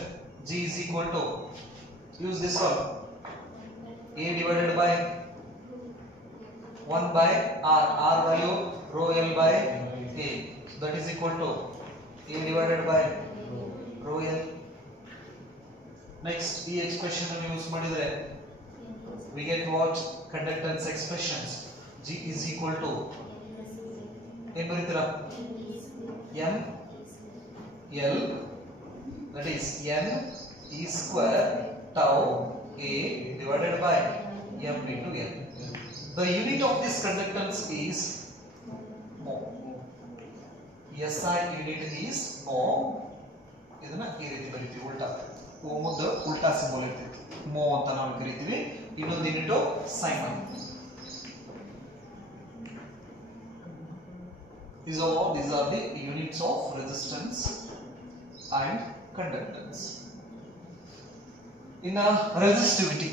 G is equal to, use this one, A divided by 1 by R. R value rho L by A. That is equal to A divided by rho L. Next, ಈ expression ಅನ್ನು use ಮಾಡಿದ್ರೆ we get what? Conductance expressions. G is equal to ಏನು ಬರೀತೀರಾ? M L, that is N E square tau A divided by M into L. The unit of this conductance is mho. SI unit is mho. ಇದನ್ನ ಈ ರೀತಿ ಬರೀತೀವಿ ಉಲ್ಟಾ. ಮುಂದೆ ಉಲ್ಟಾ ಸಿಂಬಲ್ ಇರ್ತೈತಿ. mho ಅಂತ ನಾವು ಕರೀತೀವಿ. ಇನ್ನೊಂದು unit Simon. These are the units of resistance and conductance. In a resistivity,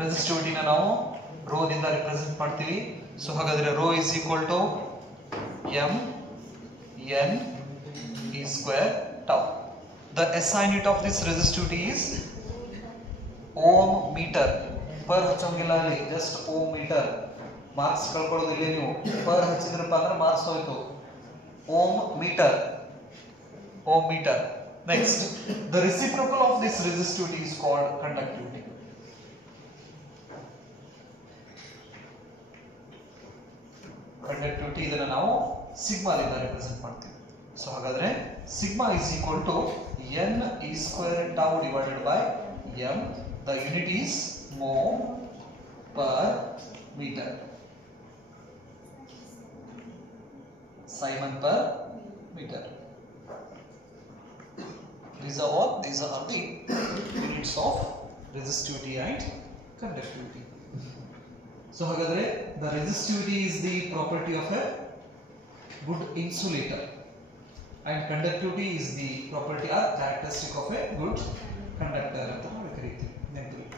resistivity na ನಾವು rho ದಿಂದ represent ಮಾಡ್ತೀವಿ. So ಹಾಗಾದ್ರೆ rho is equal to M N E square tau. The SI unit of this resistivity is ohm meter. Per ಹಚ್ಚಂಗಿಲ್ಲ ಅಲ್ಲಿ, just ohm meter. ಮಾರ್ಕ್ಸ್ ಕಳ್ಕೊಳ್ಳೋದಿಲ್ಲ ನೀವು. per ಹಚ್ಚಿದ್ರಪ್ಪ ಅಂದ್ರೆ ಮಾರ್ಕ್ಸ್ ಹೋಯ್ತು. ohm meter. Ohm meter. Next, the reciprocal of this resistivity is called conductivity. Conductivity ಇದನ್ನ ನಾವು ಸಿಗ್ಮಾ ದಿಂದ ರೆಪ್ರೆಸೆಂಟ್ ಮಾಡ್ತೀವಿ. ಸೊ ಹಾಗಾದ್ರೆ sigma is equal to n e square tau divided by m. The unit is mho per meter. Simon per meter. These are what? These are the units of resistivity and conductivity. So hagadre the resistivity is the property of a good insulator and conductivity is the property or characteristic of a good conductor anta navu ಕರೀತೀವಿ. ನೆನಪಿರಲಿ.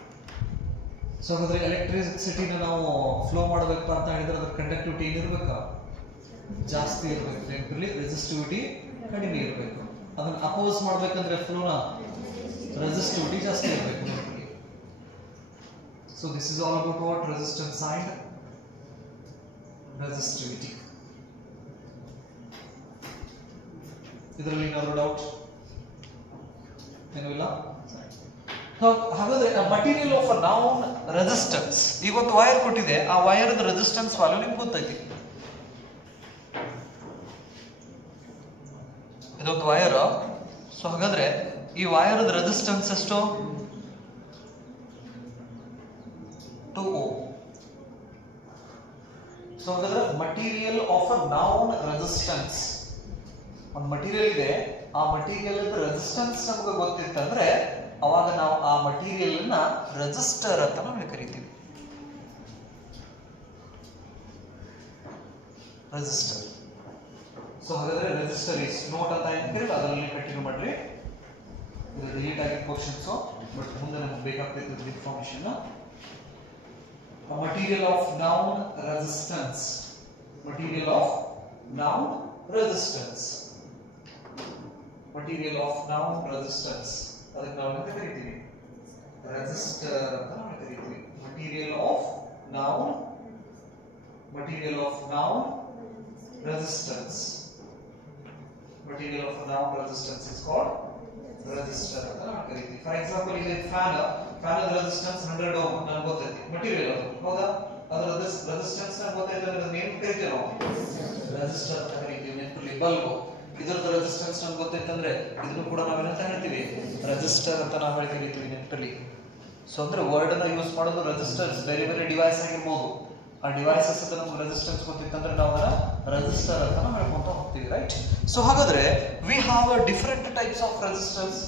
ಸೊ ಹಾಗಾದ್ರೆ ಎಲೆಕ್ಟ್ರಿಸಿಟಿನ ನಾವು ಫ್ಲೋ ಮಾಡಬೇಕು ಅಂತ ಹೇಳಿದ್ರೆ ಅದರ ಕಂಡಕ್ಟಿವಿಟಿ ಏನಿರಬೇಕು? ಜಾಸ್ತಿ ಇರಬೇಕು. ನೆನಪಿರಲಿ. ರೆಸಿಸ್ಟಿವಿಟಿ ಕಡಿಮೆ ಇರಬೇಕು. ಅದನ್ನ ಅಪೋಸ್ ಮಾಡಬೇಕಂದ್ರೆ ಫ್ಲೋನ ರೆಸಿಸ್ಟಿವಿಟಿ ಜಾಸ್ತಿ ಇರಬೇಕು. ನೆನಪಿರಲಿ. So this is all about what? Resistance and resistivity. ಇದರಲ್ಲಿ ಏನಾದರೂ ಡೌಟ್? ಏನೂ ಇಲ್ಲ? ಹಾಗಾದ್ರೆ material of a noun resistance. ಈಗ ಒಂದು ವೈರ್ ಕೊಟ್ಟಿದೆ, ಆ ವೈರ್ ರೆಸಿಸ್ಟೆನ್ಸ್ ವ್ಯಾಲ್ಯೂ ನಿಮ್ಗೆ ಗೊತ್ತೈತಿ. ಇದೊಂದು ವೈರ್. ಸೊ ಹಾಗಾದ್ರೆ ಈ ವೈರ್ ರೆಸಿಸ್ಟೆನ್ಸ್ ಎಷ್ಟು? 2 ohm. ಸೊ ಹಾಗಾದ್ರೆ material of a noun resistance, ಒಂದು ಮಟೀರಿಯಲ್ ಇದೆ, ಆ ಮಟೀರಿಯಲ್ ರೆಸಿಸ್ಟೆನ್ಸ್ ನಮಗೆ ಗೊತ್ತಿತ್ತಂದ್ರೆ ಅವಾಗ ನಾವು ಆ ಮಟೀರಿಯಲ್ ಅನ್ನ ರೆಸಿಸ್ಟರ್ ಅಂತ ನಾವು ಕರಿತೀವಿ. ರೆಸಿಸ್ಟರ್. ಸೊ ಹಾಗಾದ್ರೆ ರೆಸಿಸ್ಟರ್ ಇಸ್ ನೋಟ್ ಅಂತ ಏನಿದೆ ಅದರಲ್ಲಿ ಕಂಟಿನ್ಯೂ ಮಾಡ್ರಿ. ಇದು ಡಿಲೀಟ್ ಆಗಿದ್ದ ಕ್ವಶನ್ಸ್, ಬಟ್ ಮುಂದೆ ನಮಗೆ ಬೇಕಾಗ್ತೈತೆ information. Material of known resistance. Material of known resistance. Material of known resistance ಅದಕ್ಕೆ ನಾವು ಅಂತ ಕರಿತೀವಿ ರೆಸಿಸ್ಟರ್ ಅಂತ ನಾವು ಕರಿತೀವಿ. Material of known resistance. Material of known resistance is called resistor ಅಂತ ನಾವು ಕರಿತೀವಿ. ಫಾರ್ ಎಕ್ಸಾಂಪಲ್ ಈಗ ಫ್ಯಾನ್ ರೆಸಿಸ್ಟೆನ್ಸ್ 100 ಓಮ್ ನನಗೆ ಗೊತ್ತೈತಿ, ಮಟೀರಿಯಲ್ ಅದು ಹೌದಾ? ಅದರ ರೆಸಿಸ್ಟೆನ್ಸ್ ನನಗೆ ಗೊತ್ತೈತೆ ಅಂದ್ರೆ ಅದನ್ನ ಏನು ಕರಿತೀವಿ ನಾವು? ರೆಸಿಸ್ಟರ್ ಅಂತ ಕರಿತೀವಿ. ನೆನಪಿರಲಿ. ಬಲ್ಬ್ ಇದರದ್ದು ರೆಸಿಸ್ಟೆನ್ಸ್ ನಮ್ಗೆ ಗೊತ್ತೈತಂದ್ರೆ ಇದನ್ನು ಕೂಡ ನಾವೇನಂತ ಹೇಳ್ತೀವಿ, ರೆಸಿಸ್ಟರ್ ಅಂತ ನಾವು ಕರಿತೀವಿ ನೆನಪಿರಲಿ. ಸೊ ಅಂದ್ರೆ ವರ್ಡ್ ಅನ್ನ ಯೂಸ್ ಮಾಡೋದು ರೆಸಿಸ್ಟರ್ಸ್ ಬೇರೆ ಬೇರೆ ಡಿವೈಸ್ ಆಗಿರ್ಬೋದು. ಆ ಡಿವೈಸಸ್ ಅಂತ ನಮ್ಗೆ ರೆಸಿಸ್ಟೆನ್ಸ್ ಗೊತ್ತಿತ್ತಂದ್ರೆ ನಾವು ಅದನ್ನ ರೆಸಿಸ್ಟರ್ ಅಂತ ನಾವು ಹೇಳ್ಕೊಂತ ಹೋಗ್ತೀವಿ, ರೈಟ್. ಸೊ ಹಾಗಾದ್ರೆ we have different types of resistors.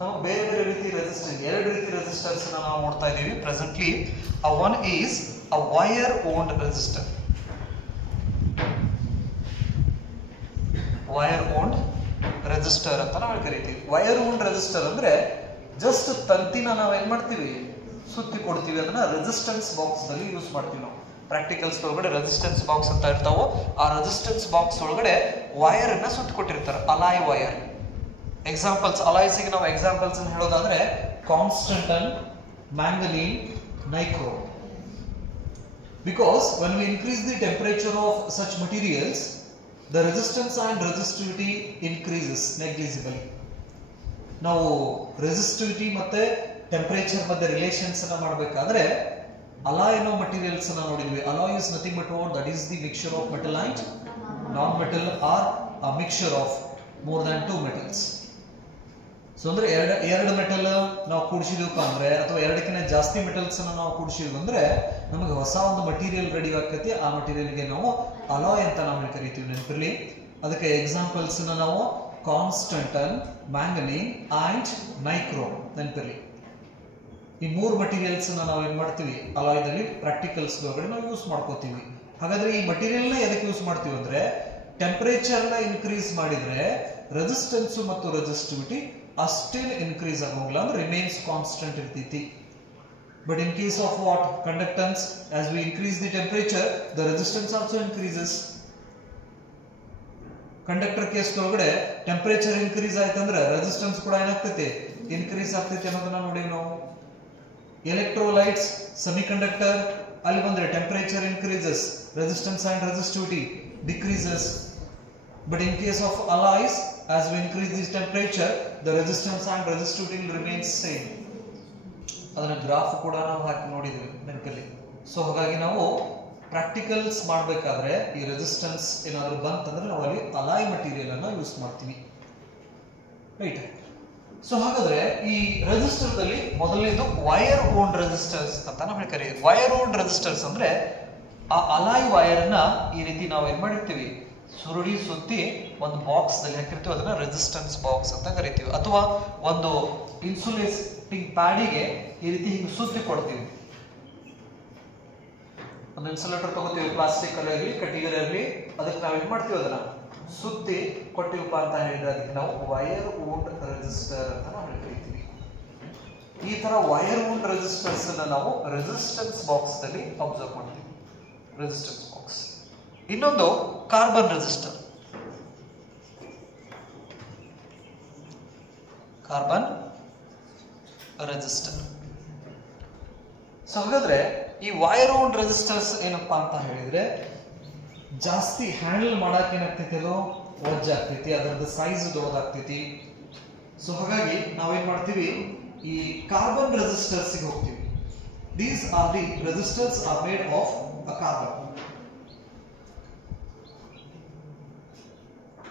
ನಾವು ಬೇರೆ ಬೇರೆ ರೀತಿ ರೆಸಿಸ್ಟೆನ್ಸ್, ಎರಡು ರೀತಿ ರೆಸಿಸ್ಟರ್ಸ್ ನಾವು ನೋಡ್ತಾ ಇದ್ದೀವಿ presently. One is a wire owned resistor. Wire owned resistor ಅಂತ ನಾವು ಕರಿತೀವಿ. ವೈರ್ ಓನ್ಡ್ ರೆಸಿಸ್ಟರ್ ಅಂದ್ರೆ ಜಸ್ಟ್ ತಂತಿನ ನಾವು ಏನ್ ಮಾಡ್ತೀವಿ, ಸುತ್ತಿ ಕೊಡ್ತೀವಿ. ಅದನ್ನ ರೆಸಿಸ್ಟೆನ್ಸ್ ಬಾಕ್ಸ್ ನಲ್ಲಿ ಯೂಸ್ ಮಾಡ್ತೀವಿ ನಾವು. ಪ್ರಾಕ್ಟಿಕಲ್ಸ್ ಒಳಗಡೆ ರೆಸಿಸ್ಟೆನ್ಸ್ ಬಾಕ್ಸ್ ಅಂತ ಇರ್ತಾವೋ, ಆ ರೆಸಿಸ್ಟೆನ್ಸ್ ಬಾಕ್ಸ್ ಒಳಗಡೆ ವೈರ್ ಅನ್ನ ಸುತ್ತಿ ಕೊಟ್ಟಿರ್ತಾರೆ, ಅಲಾಯ್ ವೈರ್. ಎಕ್ಸಾಂಪಲ್ಸ್ ಅಲಾಯ್ಸಿಗೆ ನಾವು ಎಕ್ಸಾಂಪಲ್ಸ್ ಹೇಳೋದಾದ್ರೆ ಕಾನ್ಸ್ಟಂಟನ್, ಮ್ಯಾಂಗನೀನ್, nichrome. Because when we increase the temperature of such materials, the resistance and resistivity increases negligibly. ನಾವು ರೆಸಿಸ್ಟಿವಿಟಿ ಮತ್ತೆ ಟೆಂಪರೇಚರ್ ಮಧ್ಯೆ ರಿಲೇಷನ್ಸ್ ಅನ್ನ ಮಾಡಬೇಕಾದ್ರೆ ಅಲಾಯ್ ಅನ್ನೋ ಮಟೀರಿಯಲ್ಸ್ ಅನ್ನ ನೋಡಿದ್ವಿ. Alloy is nothing but what, that is the mixture of metal and non metal or a mixture of more than 2 metals. So ಅಂದ್ರೆ ಎರಡು ಮೆಟಲ್ ನಾವು ಕೂಡಿಸಿದ್ವಪ್ಪ ಅಂದ್ರೆ, ಅಥವಾ ಎರಡಕ್ಕಿಂತ ಜಾಸ್ತಿ ಮೆಟಲ್ಸ್ ಅನ್ನ ನಾವು ಕೂಡಿಸಿದ್ವಿ ಅಂದ್ರೆ ನಮಗೆ ಹೊಸ ಒಂದು ಮಟೀರಿಯಲ್ ರೆಡಿ ಆಗ್ತೈತಿ. ಆ ಮಟೀರಿಯಲ್ಗೆ ನಾವು ಅಲಾಯ್ ಅಂತ ನಾವು ಕರಿತೀವಿ ನೆನಪಿರ್ಲಿ. ಅದಕ್ಕೆ ಎಕ್ಸಾಂಪಲ್ಸ್ ನಾವು ಕಾನ್ಸ್ಟಂಟನ್, ಮ್ಯಾಂಗನೀನ್ ಅಂಡ್ ನೈಕ್ರೋಮ್ ನೆನಪಿರ್ಲಿ. ಈ 3 ಮಟೀರಿಯಲ್ಸ್ ನಾವು ಏನ್ ಮಾಡ್ತೀವಿ ಅಲಾಯ್ದಲ್ಲಿ ಪ್ರಾಕ್ಟಿಕಲ್ಸ್ ಒಳಗಡೆ ನಾವು ಯೂಸ್ ಮಾಡ್ಕೋತೀವಿ. ಹಾಗಾದ್ರೆ ಈ ಮಟೀರಿಯಲ್ ನ ಎದಕ್ಕೆ ಯೂಸ್ ಮಾಡ್ತೀವಿ ಅಂದ್ರೆ ಟೆಂಪರೇಚರ್ ನ ಇನ್ಕ್ರೀಸ್ ಮಾಡಿದ್ರೆ ರೆಸಿಸ್ಟೆನ್ಸ್ ಮತ್ತು ರೆಸಿಸ್ಟಿವಿಟಿ ಅಷ್ಟೇನು ಇನ್ಕ್ರೀಸ್ ಆಗೋಂಗಿಲ್ಲ, ಅಂದ್ರೆ ರಿಮೇನ್ಸ್ ಕಾನ್ಸ್ಟೆಂಟ್ ಇರ್ತೈತಿ. But in case of what conductance, as we increase the temperature the resistance also increases. Conductor case ಒಳಗಡೆ ಟೆಂಪರೇಚರ್ ಇನ್ಕ್ರೀಸ್ ಆಯ್ತಂದ್ರೆ ರೆಸಿಸ್ಟೆನ್ಸ್ ಕೂಡ ಏನಾಗ್ತೈತಿ, ಇನ್ಕ್ರೀಸ್ ಆಗ್ತೈತಿ ಅನ್ನೋದನ್ನ ನೋಡಿ ನಾವು. ಎಲೆಕ್ಟ್ರೋಲೈಟ್ಸ್, ಸೆಮಿಕಂಡಕ್ಟರ್ ಅಲ್ಲಿ ಬಂದ್ರೆ temperature increases, resistance and resistivity decreases. But in case of alloys, as we increase this temperature the resistance and resistivity will remain same. ಅದನ್ನ ಗ್ರಾಫ್ ಕೂಡ ನಾವು ಹಾಕಿ ನೋಡಿದ್ವಿ ನೆನಪಲ್ಲಿ. ಸೊ ಹಾಗಾಗಿ ನಾವು ಪ್ರಾಕ್ಟಿಕಲ್ಸ್ ಮಾಡಬೇಕಾದ್ರೆ ಈ ರೆಸಿಸ್ಟೆನ್ಸ್ ಏನಾದರೂ ಬಂತಂದ್ರೆ ನಾವು ಅಲ್ಲಿ ಅಲಾಯ್ ಮಟೀರಿಯಲ್ ಅನ್ನ ಯೂಸ್ ಮಾಡ್ತೀವಿ, ರೈಟ್. ಸೊ ಹಾಗಾದ್ರೆ ಈ ರೆಸಿಸ್ಟರ್ ದಲ್ಲಿ ಮೊದಲನೇದು ವೈರ್ ಓನ್ಡ್ ರೆಸಿಸ್ಟರ್ಸ್ ಅಂತ ನಾವು ಕರೀತೀವಿ. ವೈರ್ ಓನ್ಡ್ ರೆಸಿಸ್ಟರ್ಸ್ ಅಂದ್ರೆ ಆ ಅಲಾಯ್ ವೈರ್ ಅನ್ನ ಈ ರೀತಿ ನಾವು ಏನ್ ಮಾಡಿರ್ತೀವಿ, ಸುರುಳಿ ಸುತ್ತಿ ಒಂದು ಬಾಕ್ಸ್ ನಲ್ಲಿ ಹಾಕಿರ್ತೀವಿ, ಅದನ್ನ ರೆಸಿಸ್ಟೆನ್ಸ್ ಬಾಕ್ಸ್ ಅಂತ ಕರಿತೀವಿ. ಅಥವಾ ಒಂದು ಇನ್ಸುಲೇಟಿಂಗ್ ಪ್ಯಾಡಿಗೆ ಈ ರೀತಿ ಹಿಂಗೆ ಸುತ್ತಿ ಕೊಡ್ತೀವಿ. ಒಂದು ಇನ್ಸುಲೇಟರ್ ತಗೋತೀವಿ, ಪ್ಲಾಸ್ಟಿಕ್ ಅಲ್ಲಿ ಕಟ್ಟಿಗೆ ಇರಲಿ, ಅದಕ್ಕೆ ನಾವು ಏನ್ ಮಾಡ್ತೀವಿ, ಅದನ್ನ ಸುತ್ತಿ ಕೊಟ್ಟಿವಪ್ಪ ಅಂತ ಹೇಳಿದ್ರೆ ಅದಕ್ಕೆ ನಾವು ವೈರ್ ಓನ್ಡ್ ರೆಸಿಸ್ಟರ್ ಅಂತ ನಾವು ಕರಿತೀವಿ. ಈ ತರ ವೈರ್ ಓನ್ಡ್ ರೆಸಿಸ್ಟರ್ಸ್ ಅನ್ನ ನಾವು ರೆಸಿಸ್ಟೆನ್ಸ್ ಬಾಕ್ಸ್ ನಲ್ಲಿ ಅಬ್ಸರ್ವ್ ಮಾಡ್ತೀವಿ, ರೆಸಿಸ್ಟೆನ್ಸ್ ಬಾಕ್ಸ್. ಇನ್ನೊಂದು carbon resistor. Carbon resistor. So ಹಾಗಾದ್ರೆ ಈ ವೈರ್ ಓನ್ಡ್ ರೆಸಿಸ್ಟರ್ಸ್ ಏನಪ್ಪಾ ಅಂತ ಹೇಳಿದ್ರೆ ಜಾಸ್ತಿ ಹ್ಯಾಂಡಲ್ ಮಾಡಕ್ ಏನಾಗ್ತೈತಿ, ಅದು ಒಜ್ಜಾಗ್ತೈತಿ, ಅದರದ್ದು ಸೈಜ್ ದೊಡ್ಡದಾಗ್ತೈತಿ. ಸೊ ಹಾಗಾಗಿ ನಾವೇನ್ ಮಾಡ್ತೀವಿ, ಈ ಕಾರ್ಬನ್ ರೆಸಿಸ್ಟರ್ಸ್ ಗೆ ಹೋಗ್ತೀವಿ. These are the resistors are made of a carbon.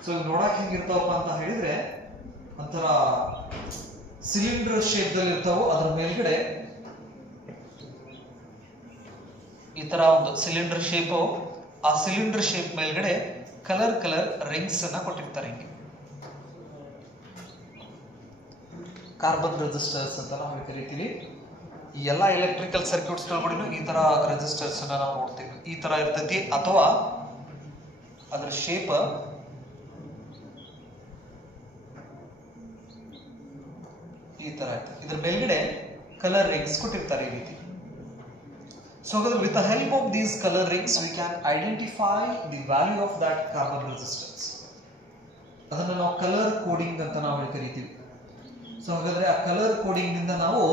So ನೋಡಕ್ ಹೆಂಗಿರ್ತಾವಪ್ಪ ಅಂತ ಹೇಳಿದ್ರೆ ಒಂಥರ ಸಿಲಿಂಡರ್ ಶೇಪ್ ದಲ್ಲಿ ಇರ್ತಾವ. ಅದ್ರ ಮೇಲ್ಗಡೆ ಈ ತರ ಒಂದು ಸಿಲಿಂಡರ್ ಶೇಪ್, ಆ ಸಿಲಿಂಡರ್ ಶೇಪ್ ಮೇಲ್ಗಡೆ ಕಲರ್ ರಿಂಗ್ಸ್ ಅನ್ನ ಕೊಟ್ಟಿರ್ತಾರೆ. ಹಿಂಗೆ ಕಾರ್ಬನ್ ರೆಸಿಸ್ಟರ್ಸ್ ಅಂತ ನಾವು ಕರಿತೀವಿ. ಈ ಎಲ್ಲಾ ಎಲೆಕ್ಟ್ರಿಕಲ್ ಸರ್ಕ್ಯೂಟ್ಸ್ ಒಳಗಡೆನೂ ಈ ತರ ರೆಸಿಸ್ಟರ್ಸ್ ಅನ್ನ ನಾವು ನೋಡ್ತೀವಿ. ಈ ತರ ಇರ್ತೈತಿ, ಅಥವಾ ಅದ್ರ ಶೇಪ್ ಈ ತರ ಇರ್ತದೆ. ಇದ್ರ ಮೇಲ್ಗಡೆ ಕಲರ್ ರಿಂಗ್ಸ್ ಕೊಟ್ಟಿರ್ತಾರೆ ಈ ರೀತಿ. So with the help of these color rings we can identify the value of that carbon resistance. ಅದನ್ನ ನಾವು ಕಲರ್ ಕೋಡಿಂಗ್ ಅಂತ ನಾವು ಕರಿತೀವಿ. ಸೊ ಹಾಗಾದ್ರೆ ಆ ಕಲರ್ ಕೋಡಿಂಗ್ ನಿಂದ ನಾವು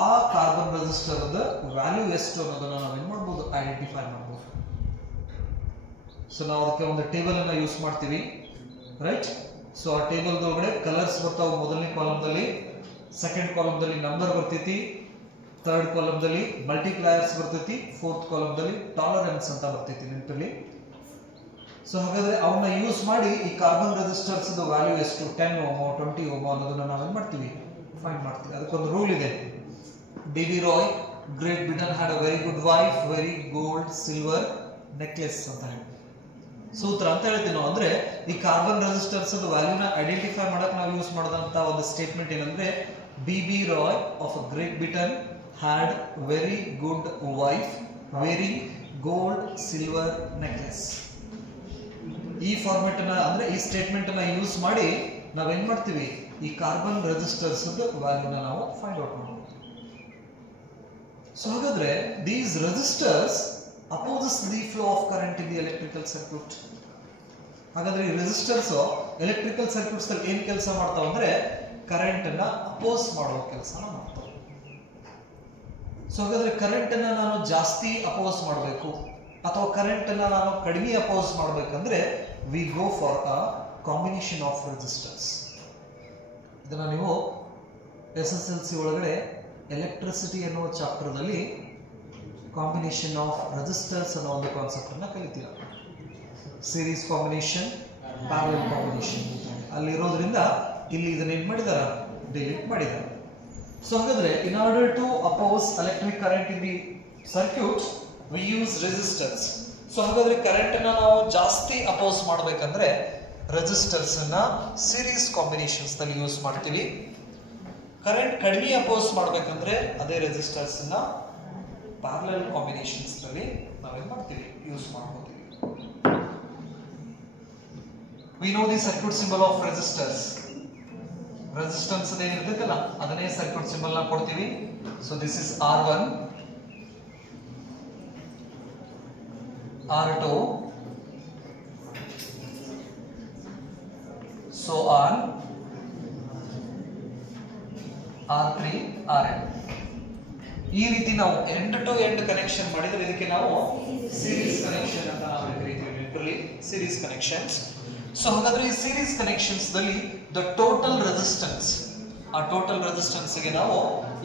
ಆ ಕಾರ್ಬನ್ ರೆಸಿಸ್ಟರ್ ವ್ಯಾಲ್ಯೂ ಎಷ್ಟು ಅನ್ನೋದನ್ನ ನಾವು ಏನ್ ಮಾಡ್ಬೋದು, ಐಡೆಂಟಿಫೈ ಮಾಡ್ಬೋದು. ಸೊ ನಾವು ಅದಕ್ಕೆ ಒಂದು ಟೇಬಲ್ ಅನ್ನ ಯೂಸ್ ಮಾಡ್ತೀವಿ, ರೈಟ್. ಸೊ ಆ ಟೇಬಲ್ ಒಳಗಡೆ ಕಲರ್ಸ್ ಬರ್ತಾವ. ಮೊದಲನೇ ಕಾಲಮ್ದಲ್ಲಿ, ಸೆಕೆಂಡ್ ಕಾಲಮ್ದಲ್ಲಿ ನಂಬರ್ ಬರ್ತೈತಿ, ಥರ್ಡ್ ಕಾಲಮ್ದಲ್ಲಿ ಮಲ್ಟಿಪ್ಲೈಯರ್ಸ್ ಬರ್ತೈತಿ, ಫೋರ್ತ್ ಕಾಲಮ್ದಲ್ಲಿ ಟಾಲರೆನ್ಸ್ ಅಂತ ಬರ್ತೈತಿ ನೆನಪಲ್ಲಿ. ಸೊ ಹಾಗಾದ್ರೆ ಅವನ್ನ ಯೂಸ್ ಮಾಡಿ ಈ ಕಾರ್ಬನ್ ರೆಸಿಸ್ಟರ್ಸ್ ವ್ಯಾಲ್ಯೂ ಎಷ್ಟು 10 ಓಮ್ 20 ಓಮ್ ಅನ್ನೋದನ್ನ ನಾವೇನ್ ಮಾಡ್ತೀವಿ ಫೈಂಡ್ ಮಾಡ್ತೀವಿ. ಅದಕ್ಕೊಂದು ರೂಲ್ ಇದೆ. D V. Roy Great Britain had a very good wife, very gold silver necklace ಅಂತ ಹೇಳಿ ಸೂತ್ರ ಅಂತ ಹೇಳ್ತೀವಿ ನಾವು. ಅಂದ್ರೆ ಈ ಕಾರ್ಬನ್ ರೆಸಿಸ್ಟರ್ಸ್ ವ್ಯಾಲ್ಯೂನ ಐಡೆಂಟಿಫೈ ಮಾಡಕ್ ನಾವು ಯೂಸ್ ಮಾಡಿದಂತ ಒಂದು ಸ್ಟೇಟ್ಮೆಂಟ್ ಏನಂದ್ರೆ D V. Roy of Great Britain had very good wife, very gold silver necklace. ಈ ಫಾರ್ಮೆಟ್ ಅಂದ್ರೆ ಈ ಸ್ಟೇಟ್ಮೆಂಟ್ ಅನ್ನ ಯೂಸ್ ಮಾಡಿ ನಾವೇನ್ ಮಾಡ್ತೀವಿ ಈ ಕಾರ್ಬನ್ ರೆಸಿಸ್ಟರ್ಸ್ ವ್ಯಾಲ್ಯೂನ ನಾವು ಫೈಂಡ್ ಔಟ್ ಮಾಡಬಹುದು. ಸೊ ಹಾಗಾದ್ರೆ these resistors opposes the flow of current in the electrical circuit. ಹಾಗಾದ್ರೆ ಈ ರೆಸಿಸ್ಟರ್ಸ್ ಎಲೆಕ್ಟ್ರಿಕಲ್ ಸರ್ಕ್ಯೂಟ್ಸ್ ಅಲ್ಲಿ ಏನ್ ಕೆಲಸ ಮಾಡ್ತಾವ ಅಂದ್ರೆ ಕರೆಂಟ್ ಅನ್ನ ಅಪೋಸ್ ಮಾಡುವ ಕೆಲಸ ಮಾಡ್ತಾವ. ಸೊ ಹಾಗಾದ್ರೆ ಕರೆಂಟ್ ಅನ್ನ ನಾನು ಜಾಸ್ತಿ ಅಪೋಸ್ ಮಾಡಬೇಕು ಅಥವಾ ಕರೆಂಟ್ ಅನ್ನ ನಾನು ಕಡಿಮೆ ಅಪೋಸ್ ಮಾಡಬೇಕಂದ್ರೆ we go for a combination of resistors. ಇದನ್ನ ನೀವು SSLC ಒಳಗಡೆ ಎಲೆಕ್ಟ್ರಿಸಿಟಿ ಅನ್ನೋ ಚಾಪ್ಟರ್ದಲ್ಲಿ ಕಾಂಬಿನೇಷನ್ ಆಫ್ ರೆಸಿಸ್ಟರ್ಸ್ ಅನ್ನೋ ಒಂದು ಕಾನ್ಸೆಪ್ಟ್ ಅನ್ನ ಕಲಿತೀರ. ಸೀರೀಸ್ ಕಾಂಬಿನೇಷನ್, ಪ್ಯಾರಲಲ್ ಕಾಂಬಿನೇಷನ್ ಅಲ್ಲಿರೋದ್ರಿಂದ ಇಲ್ಲಿ ಇದನ್ನ ಏನ್ ಮಾಡಿದಾರ ಡಿಲೀಟ್ ಮಾಡಿದ್ದಾರೆ. ಸೊ ಹಾಗಾದ್ರೆ in order to oppose electric current in the circuit we use resistors. So ಹಾಗಾದ್ರೆ ಕರೆಂಟ್ ಅನ್ನ ನಾವು ಜಾಸ್ತಿ ಅಪೋಸ್ ಮಾಡಬೇಕಂದ್ರೆ ರೆಸಿಸ್ಟರ್ಸ್ ಅನ್ನ ಸೀರೀಸ್ ಕಾಂಬಿನೇಷನ್ಸ್ ನಲ್ಲಿ ಯೂಸ್ ಮಾಡ್ತೀವಿ. ಕರೆಂಟ್ ಕಡಿಮೆ ಅಪೋಸ್ ಮಾಡಬೇಕಂದ್ರೆ ಅದೇ ರೆಸಿಸ್ಟರ್ಸ್ ಅನ್ನ ಪ್ಯಾರಲಲ್ ಕಾಂಬಿನೇಷನ್ಸ್ ನಲ್ಲಿ ನಾವೇನ್ ಮಾಡ್ತೀವಿ ಯೂಸ್ ಮಾಡ್ಕೋತೀವಿ. We know the circuit symbol of resistors. Resistance ಏನಿರ್ತೈತಲ್ಲ ಅದನ್ನೇ ಸರ್ಕ್ಯೂಟ್ ಸಿಂಬಲ್ ನ ಕೊಡ್ತೀವಿ. So this is R1, R2, so on, R3, Rn. ಈ ರೀತಿ ನಾವು ಎಂಡ್ ಟು ಎಂಡ್ ಕನೆಕ್ಷನ್ ಮಾಡಿದ್ರೆ ಇದಕ್ಕೆ ನಾವು ಸೀರೀಸ್ ಕನೆಕ್ಷನ್ ಅಂತ ನಾವು ಕರೀತೀವಿ. Literally series connections. ಸೊ ಹಾಗಾದ್ರೆ ಈ ಸೀರೀಸ್ ಕನೆಕ್ಷನ್ಸ್ ದಲ್ಲಿ ದ ಟೋಟಲ್ ರೆಸಿಸ್ಟೆನ್ಸ್, ಆ ಟೋಟಲ್ ರೆಸಿಸ್ಟೆನ್ಸ್ ಗೆ ನಾವು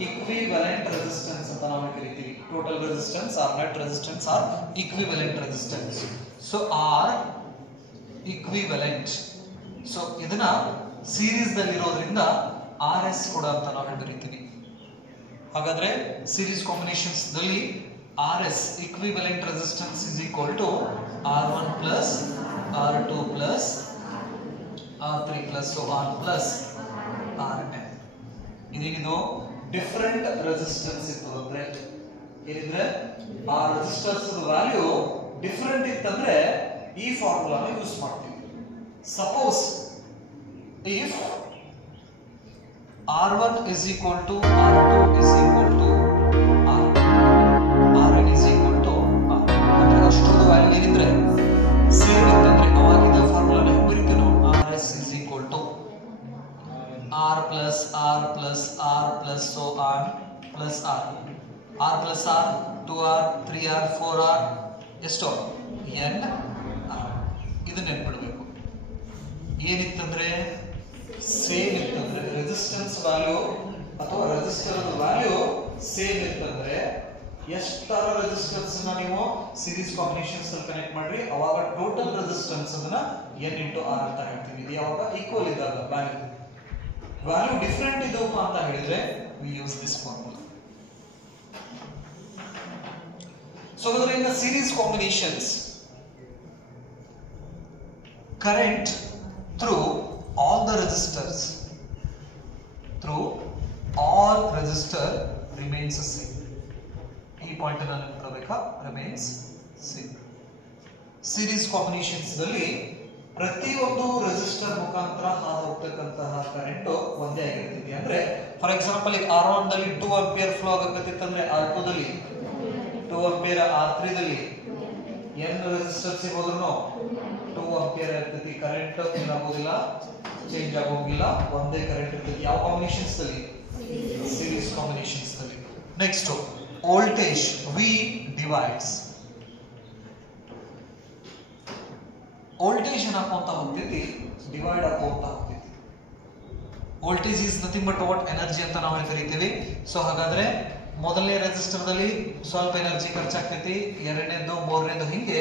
ಇಕ್ವಿವೆಲೆಂಟ್ ರೆಸಿಸ್ಟೆನ್ಸ್ ಅಂತ ನಾವು ಕರೀತೀವಿ. Total resistance or net resistance or equivalent resistance. So or equivalent. So ಇದನ್ನ ಸೀರೀಸ್ ದಲ್ಲಿ ಇರೋದ್ರಿಂದ RS ಕೂಡ ಅಂತ ನಾವು ಕರೀತೀವಿ. ಹಾಗಾದ್ರೆ ಸೀರೀಸ್ ಕಾಂಬಿನೇಷನ್ಸ್ ದಲ್ಲಿ RS equivalent resistance is equal to R1 plus R2 plus R3 plus so on plus Rn. ಇದೇನಿದು ಡಿಫರೆಂಟ್ ರೆಸಿಸ್ಟೆನ್ಸ್ ಇತ್ತು ಅಂದ್ರೆ ಏನಿದ್ರೆ ಆ ರೆಸಿಸ್ಟರ್ಸ್ ವ್ಯಾಲ್ಯೂ ಡಿಫರೆಂಟ್ ಇತ್ತಂದ್ರೆ ಈ ಫಾರ್ಮುಲಾನ ಯೂಸ್ ಮಾಡ್ತೀವಿ. Suppose if R1 is equal to R2 is equal to R, Rn is equal to R. ಅಂದ್ರೆ ಅಷ್ಟೊಂದು ವ್ಯಾಲ್ಯೂ ಏನಿದ್ರೆ ಸೇಮ್ ಇತ್ತಂದ್ರೆ ಅವಾಗಿದ್ದ ಫಾರ್ಮುಲಾನ ಹೆಂಗ್ ಬರೀತೀವಿ ನಾವು RS is equal to R plus R plus R plus so on plus R. R plus R 2R 3R 4R ಎಷ್ಟು n R. ಇದು ನೆನ್ಪಿಡಬೇಕು. ಏನಿತ್ತಂದ್ರೆ ಸೇಮ್ ಇತ್ತಂದ್ರೆ ರೆಸಿಸ್ಟೆನ್ಸ್ ವ್ಯಾಲ್ಯೂ ಅಥವಾ ರೆಸಿಸ್ಟರ್ ವ್ಯಾಲ್ಯೂ ಸೇಮ್ ಇತ್ತಂದ್ರೆ ಎಷ್ಟರ ರೆಸಿಸ್ಟೆನ್ಸ್ ನೀವು ಸೀರೀಸ್ ಕಾಂಬಿನೇಷನ್ಸ್ ಅಲ್ಲಿ ಕನೆಕ್ಟ್ ಮಾಡ್ರಿ ಅವಾಗ ಟೋಟಲ್ ರೆಸಿಸ್ಟೆನ್ಸ್ ಅದನ್ನ n into R ಅಂತ ಹೇಳ್ತೀವಿ. ಇದು ಯಾವಾಗ ಈಕ್ವಲ್ ಇದ್ದಾಗ ವ್ಯಾಲ್ಯೂ ಡಿಫರೆಂಟ್ ಇದಪ್ಪ ಅಂತ ಹೇಳಿದ್ರೆ we use this formula. So ಅದರ in series combinations current through all the resistors remains the same. ಈ ಪಾಯಿಂಟ್ ಅನ್ನು ನೆನಪಿಡಬೇಕಾ remains same. ಸೀರೀಸ್ ಕಾಂಬಿನೇಷನ್ಸ್ ನಲ್ಲಿ ಪ್ರತಿಯೊಂದು ರೆಸಿಸ್ಟರ್ ಮುಖಾಂತರ ಹಾದು ಹೋಗ್ತಕ್ಕಂತಹ ಕರೆಂಟ್ ಒಂದೇ ಆಗಿರ್ತದೆ. ಅಂದ್ರೆ ಫಾರ್ ಎಕ್ಸಾಂಪಲ್ ಈಗ R1 ದಲ್ಲಿ 2 ಆಂಪಿಯರ್ ಫ್ಲೋ ಆಗಕತ್ತಿತ್ತಂದ್ರೆ R2 ದಲ್ಲಿ 2 ಆಂಪಿಯರ್, R3 ದಲ್ಲಿ n ರೆಸಿಸ್ಟರ್ಸ್ ಇರೋದ್ರೂ 2 ಆಂಪಿಯರ್ ಇರ್ತೈತಿ. ಕರೆಂಟ್ ಏನಾಗೋದಿಲ್ಲ, ಚೇಂಜ್ ಆಗೋಂಗಿಲ್ಲ, ಒಂದೇ ಕರೆಂಟ್ ಇರ್ತೈತಿ. ಯಾವ ಕಾಂಬಿನೇಷನ್ಸ್ ದಲ್ಲಿ? ಸೀರೀಸ್ ಕಾಂಬಿನೇಷನ್ಸ್ ದಲ್ಲಿ. Next voltage V divides. Voltage ಏನಾಗ್ತಾ ಹೋಗ್ತೈತಿ, ಡಿವೈಡ್ ಆಗ್ತಾ ಹೋಗ್ತೈತಿ. Voltage is nothing but what energy ಅಂತ ನಾವು ಕರಿತೀವಿ. ಸೊ ಹಾಗಾದ್ರೆ ಮೊದಲನೇ ರೆಸಿಸ್ಟರ್ ದಲ್ಲಿ ಸ್ವಲ್ಪ ಎನರ್ಜಿ ಖರ್ಚಾಗ್ತೈತಿ, ಎರಡನೇದು ಮೂರನೇದು ಹಿಂಗೆ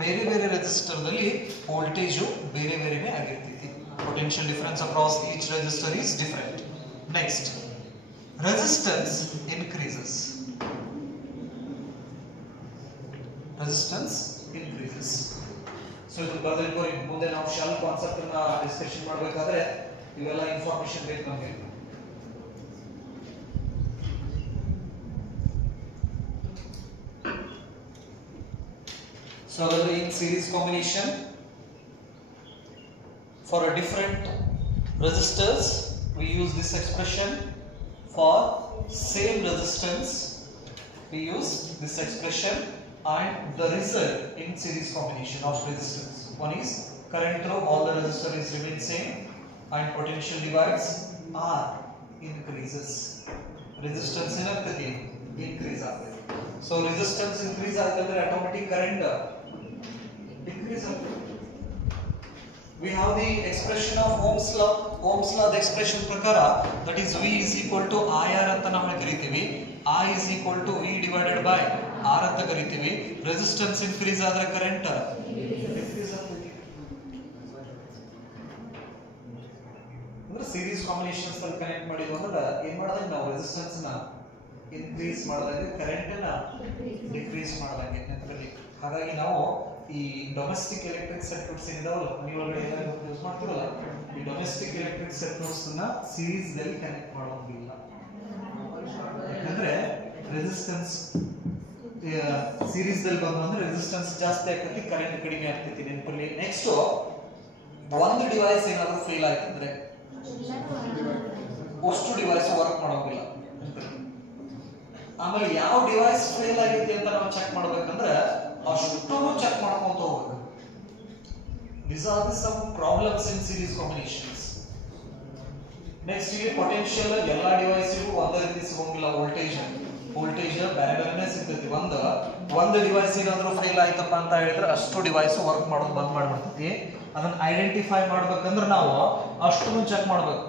ಬೇರೆ ಬೇರೆ ರೆಸಿಸ್ಟರ್ನಲ್ಲಿ ವೋಲ್ಟೇಜು ಬೇರೆ ಬೇರೆನೇ ಆಗಿರ್ತೈತಿ. Potential difference across each resistor is different. Next, resistance increases. Resistance increases. So ಇದು ಬದಲಿಗೆ ಮುಂದೆ ನಾವು ಶೆಲ್ ಕಾನ್ಸೆಪ್ಟ್ ಅನ್ನ ಡಿಸ್ಕಷನ್ ಮಾಡಬೇಕಾದ್ರೆ ಇವೆಲ್ಲ ಇನ್ಫಾರ್ಮೇಶನ್ ಬೇಕು ನಮಗೆ. So in series combination for a different resistors we use this expression. For same resistance we use this expression, and the result in series combination of resistance, one is current through all the resistors remain same and potential divides R increases. Resistance ಏನಾಗ್ತದೆ? Increase ಆಗ್ತದೆ. So resistance increase ಆಗ್ತಂದ್ರೆ automatic current decrease ಆಗ್ತದೆ. We have the expression of Ohm's law. Ohm's law the expression ಪ್ರಕಾರ that is V is equal to IR ಅಂತ ನಾವು ಕರಿತೀವಿ. I is equal to V divided by R ಅಂತ ಕರಿತೀವಿ. Resistance increase ಆದ್ರೆ current decrease ಆಗ್ತದೆ. ಅಂದ್ರೆ series combinations ಅಲ್ಲಿ ಕನೆಕ್ಟ್ ಮಾಡಿದ್ವಿ ಅಂದ್ರೆ ಏನ್ ಮಾಡೋದಂಗೆ ನಾವು ರೆಸಿಸ್ಟೆನ್ಸ್ ನ ಇನ್ಕ್ರೀಸ್ ಮಾಡಿದಂಗೆ ಕರೆಂಟ್ ನ ಡಿಕ್ರೀಸ್ ಮಾಡಿದಂಗೆ ನೆನಪಿರಲಿ. ಹಾಗಾಗಿ ನಾವು ಈ ಡೊಮೆಸ್ಟಿಕ್ ಎಲೆಕ್ಟ್ರಿಕ್ ಸರ್ಕ್ಯೂಟ್ಸ್ ಏನಿದಾವಲ್ಲ ಮನೆ ಒಳಗಡೆ ಏನಾದ್ರು ಯೂಸ್ ಮಾಡ್ತಿರಲ್ಲ, ಈ ಡೊಮೆಸ್ಟಿಕ್ ಎಲೆಕ್ಟ್ರಿಕ್ ಸರ್ಕ್ಯೂಟ್ಸ್ ನ ಸೀರೀಸ್ ದಲ್ಲಿ ಕನೆಕ್ಟ್ ಮಾಡೋದಿಲ್ಲ. ಯಾಕಂದ್ರೆ ರೆಸಿಸ್ಟೆನ್ಸ್ ಸೀರೀಸ್ ದಲ್ಲಿ ಬಂದು ಅಂದ್ರೆ ರೆಸಿಸ್ಟೆನ್ಸ್ ಜಾಸ್ತಿ ಆಗ್ತೈತಿ, ಕರೆಂಟ್ ಕಡಿಮೆ ಆಗ್ತೈತಿ ನೆನಪಿರಲಿ. ನೆಕ್ಸ್ಟ್, ಒಂದು ಡಿವೈಸ್ ಏನಾದ್ರು ಫೇಲ್ ಆಯ್ತಂದ್ರೆ ಅಷ್ಟು ಡಿವೈಸ್ ವರ್ಕ್ ಮಾಡೋದಿಲ್ಲ. ಆಮೇಲೆ ಯಾವ ಡಿವೈಸ್ ಫೇಲ್ ಆಗೈತಿ ಅಂತ ನಾವು ಚೆಕ್ ಮಾಡ್ಬೇಕಂದ್ರೆ ಅಷ್ಟು ಚೆಕ್ ಮಾಡ್ಕೊಂತ ಹೋಗ್ಬೇಕು. These are the some problems in series combinations. Next, ಇಲ್ಲಿ ಪೊಟೆನ್ಷಿಯಲ್ ಎಲ್ಲಾ ಡಿವೈಸ್ಗೂ ಒಂದೇ ರೀತಿ ಸಿಗೋಂಗಿಲ್ಲ. ವೋಲ್ಟೇಜ್ ಬೇರೆ ಬೇರೆನೇ ಸಿಗ್ತೈತಿ. ಒಂದು ಡಿವೈಸ್ ಏನಾದ್ರೂ ಫೇಲ್ ಆಯ್ತಪ್ಪ ಅಂತ ಹೇಳಿದ್ರೆ ಅಷ್ಟು ಡಿವೈಸ್ ವರ್ಕ್ ಮಾಡೋದು ಬಂದ್ ಮಾಡ್ಬಿಡ್ತೈತಿ. ಅದನ್ನ ಐಡೆಂಟಿಫೈ ಮಾಡ್ಬೇಕಂದ್ರೆ ನಾವು ಅಷ್ಟನ್ನು ಚೆಕ್ ಮಾಡ್ಬೇಕು.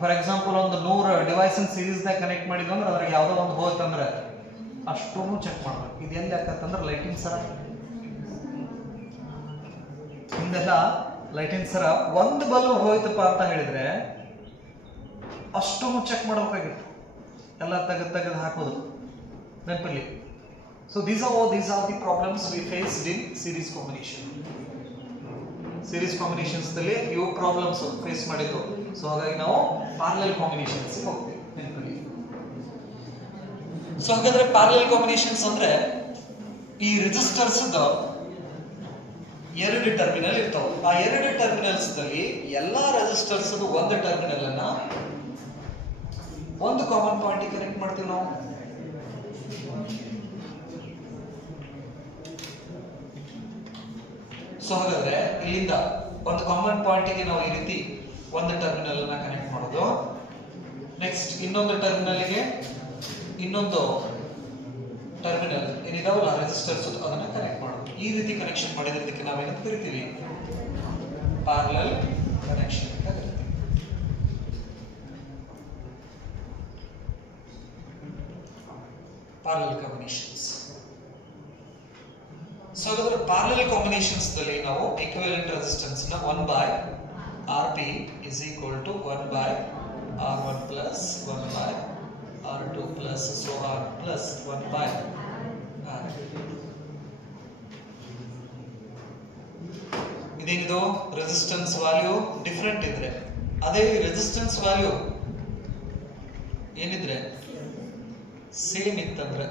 ಫಾರ್ ಎಕ್ಸಾಂಪಲ್ ಒಂದು 100 ಡಿವೈಸ್ ಸೀರೀಸ್ ದಾಗ ಕನೆಕ್ಟ್ ಮಾಡಿದ್ವಿ ಅಂದ್ರೆ ಅದ್ರಾಗ ಯಾವ್ದೋ ಒಂದು ಹೋಯ್ತಂದ್ರೆ ಅಷ್ಟನ್ನು ಚೆಕ್ ಮಾಡ್ಬೇಕು. ಇದು ಎಲ್ಲಿ ಯಾಕಂತಂದ್ರೆ ಲೈಟಿಂಗ್ ಸರ ಹಿಂದೆಲ್ಲ ಲೈಟಿಂಗ್ ಸರ ಒಂದು ಬಲ್ಬ್ ಹೋಯ್ತಪ್ಪ ಅಂತ ಹೇಳಿದ್ರೆ ಅಷ್ಟನ್ನು ಚೆಕ್ ಮಾಡ್ಬೇಕಾಗಿತ್ತು. ಎಲ್ಲ ತೆಗೆದು ಹಾಕೋದು ನೆನಪಲ್ಲಿ. So these are the problems we faced in series combination. Series combinations ದಲ್ಲಿ ಇವು ಪ್ರಾಬ್ಲಮ್ಸ್ ಫೇಸ್ ಮಾಡಿದ್ದು. ಸೊ ಹಾಗಾಗಿ ನಾವು ಪ್ಯಾರಲಲ್ ಕಾಂಬಿನೇಷನ್ಸ್ ಹೋಗ್ತೀವಿ ನೆನಪಲ್ಲಿ. ಸೊ ಹಾಗಾದ್ರೆ ಪ್ಯಾರಲಲ್ ಕಾಂಬಿನೇಷನ್ಸ್ ಅಂದ್ರೆ ಈ ರೆಸಿಸ್ಟರ್ಸ್ ಎರಡು ಟರ್ಮಿನಲ್ ಇರ್ತಾವೆ. ಆ ಎರಡು ಟರ್ಮಿನಲ್ಸ್ ದಲ್ಲಿ ಎಲ್ಲಾ ರೆಸಿಸ್ಟರ್ಸ್ ಒಂದು ಟರ್ಮಿನಲ್ ಅನ್ನ ಒಂದು ಕಾಮನ್ ಪಾಯಿಂಟ್ ಕನೆಕ್ಟ್ ಮಾಡ್ತೀವಿ ನಾವು. ಸೊ ಹಾಗಾದ್ರೆ ಇಲ್ಲಿಂದ ಒಂದು ಕಾಮನ್ ಪಾಯಿಂಟ್ ಗೆ ನಾವು ಈ ರೀತಿ ಒಂದು ಟರ್ಮಿನಲ್ ಅನ್ನ ಕನೆಕ್ಟ್ ಮಾಡೋದು. ನೆಕ್ಸ್ಟ್ ಇನ್ನೊಂದು ಟರ್ಮಿನಲ್ ಗೆ ಇನ್ನೊಂದು ಟರ್ಮಿನಲ್ ಏನಿದಾವಲ್ಲ ರೆಸಿಸ್ಟರ್ಸ್ ಅದನ್ನ ಕನೆಕ್ಟ್ ಮಾಡೋದು. ಈ ರೀತಿ ಕನೆಕ್ಷನ್ ಮಾಡಿದ್ರೆ ಇದಕ್ಕೆ ನಾವೇನಂತ ಕರಿತೀವಿ? ಪ್ಯಾರಲಲ್ ಕನೆಕ್ಷನ್ ಅಂತ ಕರಿತೀವಿ. Parallel combinations. ಸೊ ಹಾಗಾದ್ರೆ ಪ್ಯಾರಲಲ್ ಕಾಂಬಿನೇಷನ್ಸ್ ದಲ್ಲಿ ನಾವು ಈಕ್ವಿವೆಲೆಂಟ್ ರೆಸಿಸ್ಟೆನ್ಸ್ ನ 1/Rp is equal to 1/R1 plus 1/R2 plus so on plus 1/R. ಇದೇನಿದು ರೆಸಿಸ್ಟೆನ್ಸ್ ವ್ಯಾಲ್ಯೂ ಡಿಫರೆಂಟ್ ಇದ್ರೆ, ಅದೇ ರೆಸಿಸ್ಟೆನ್ಸ್ ವ್ಯಾಲ್ಯೂ ಏನಿದ್ರೆ ಸೇಮ್ ಇತ್ತಂದ್ರೆ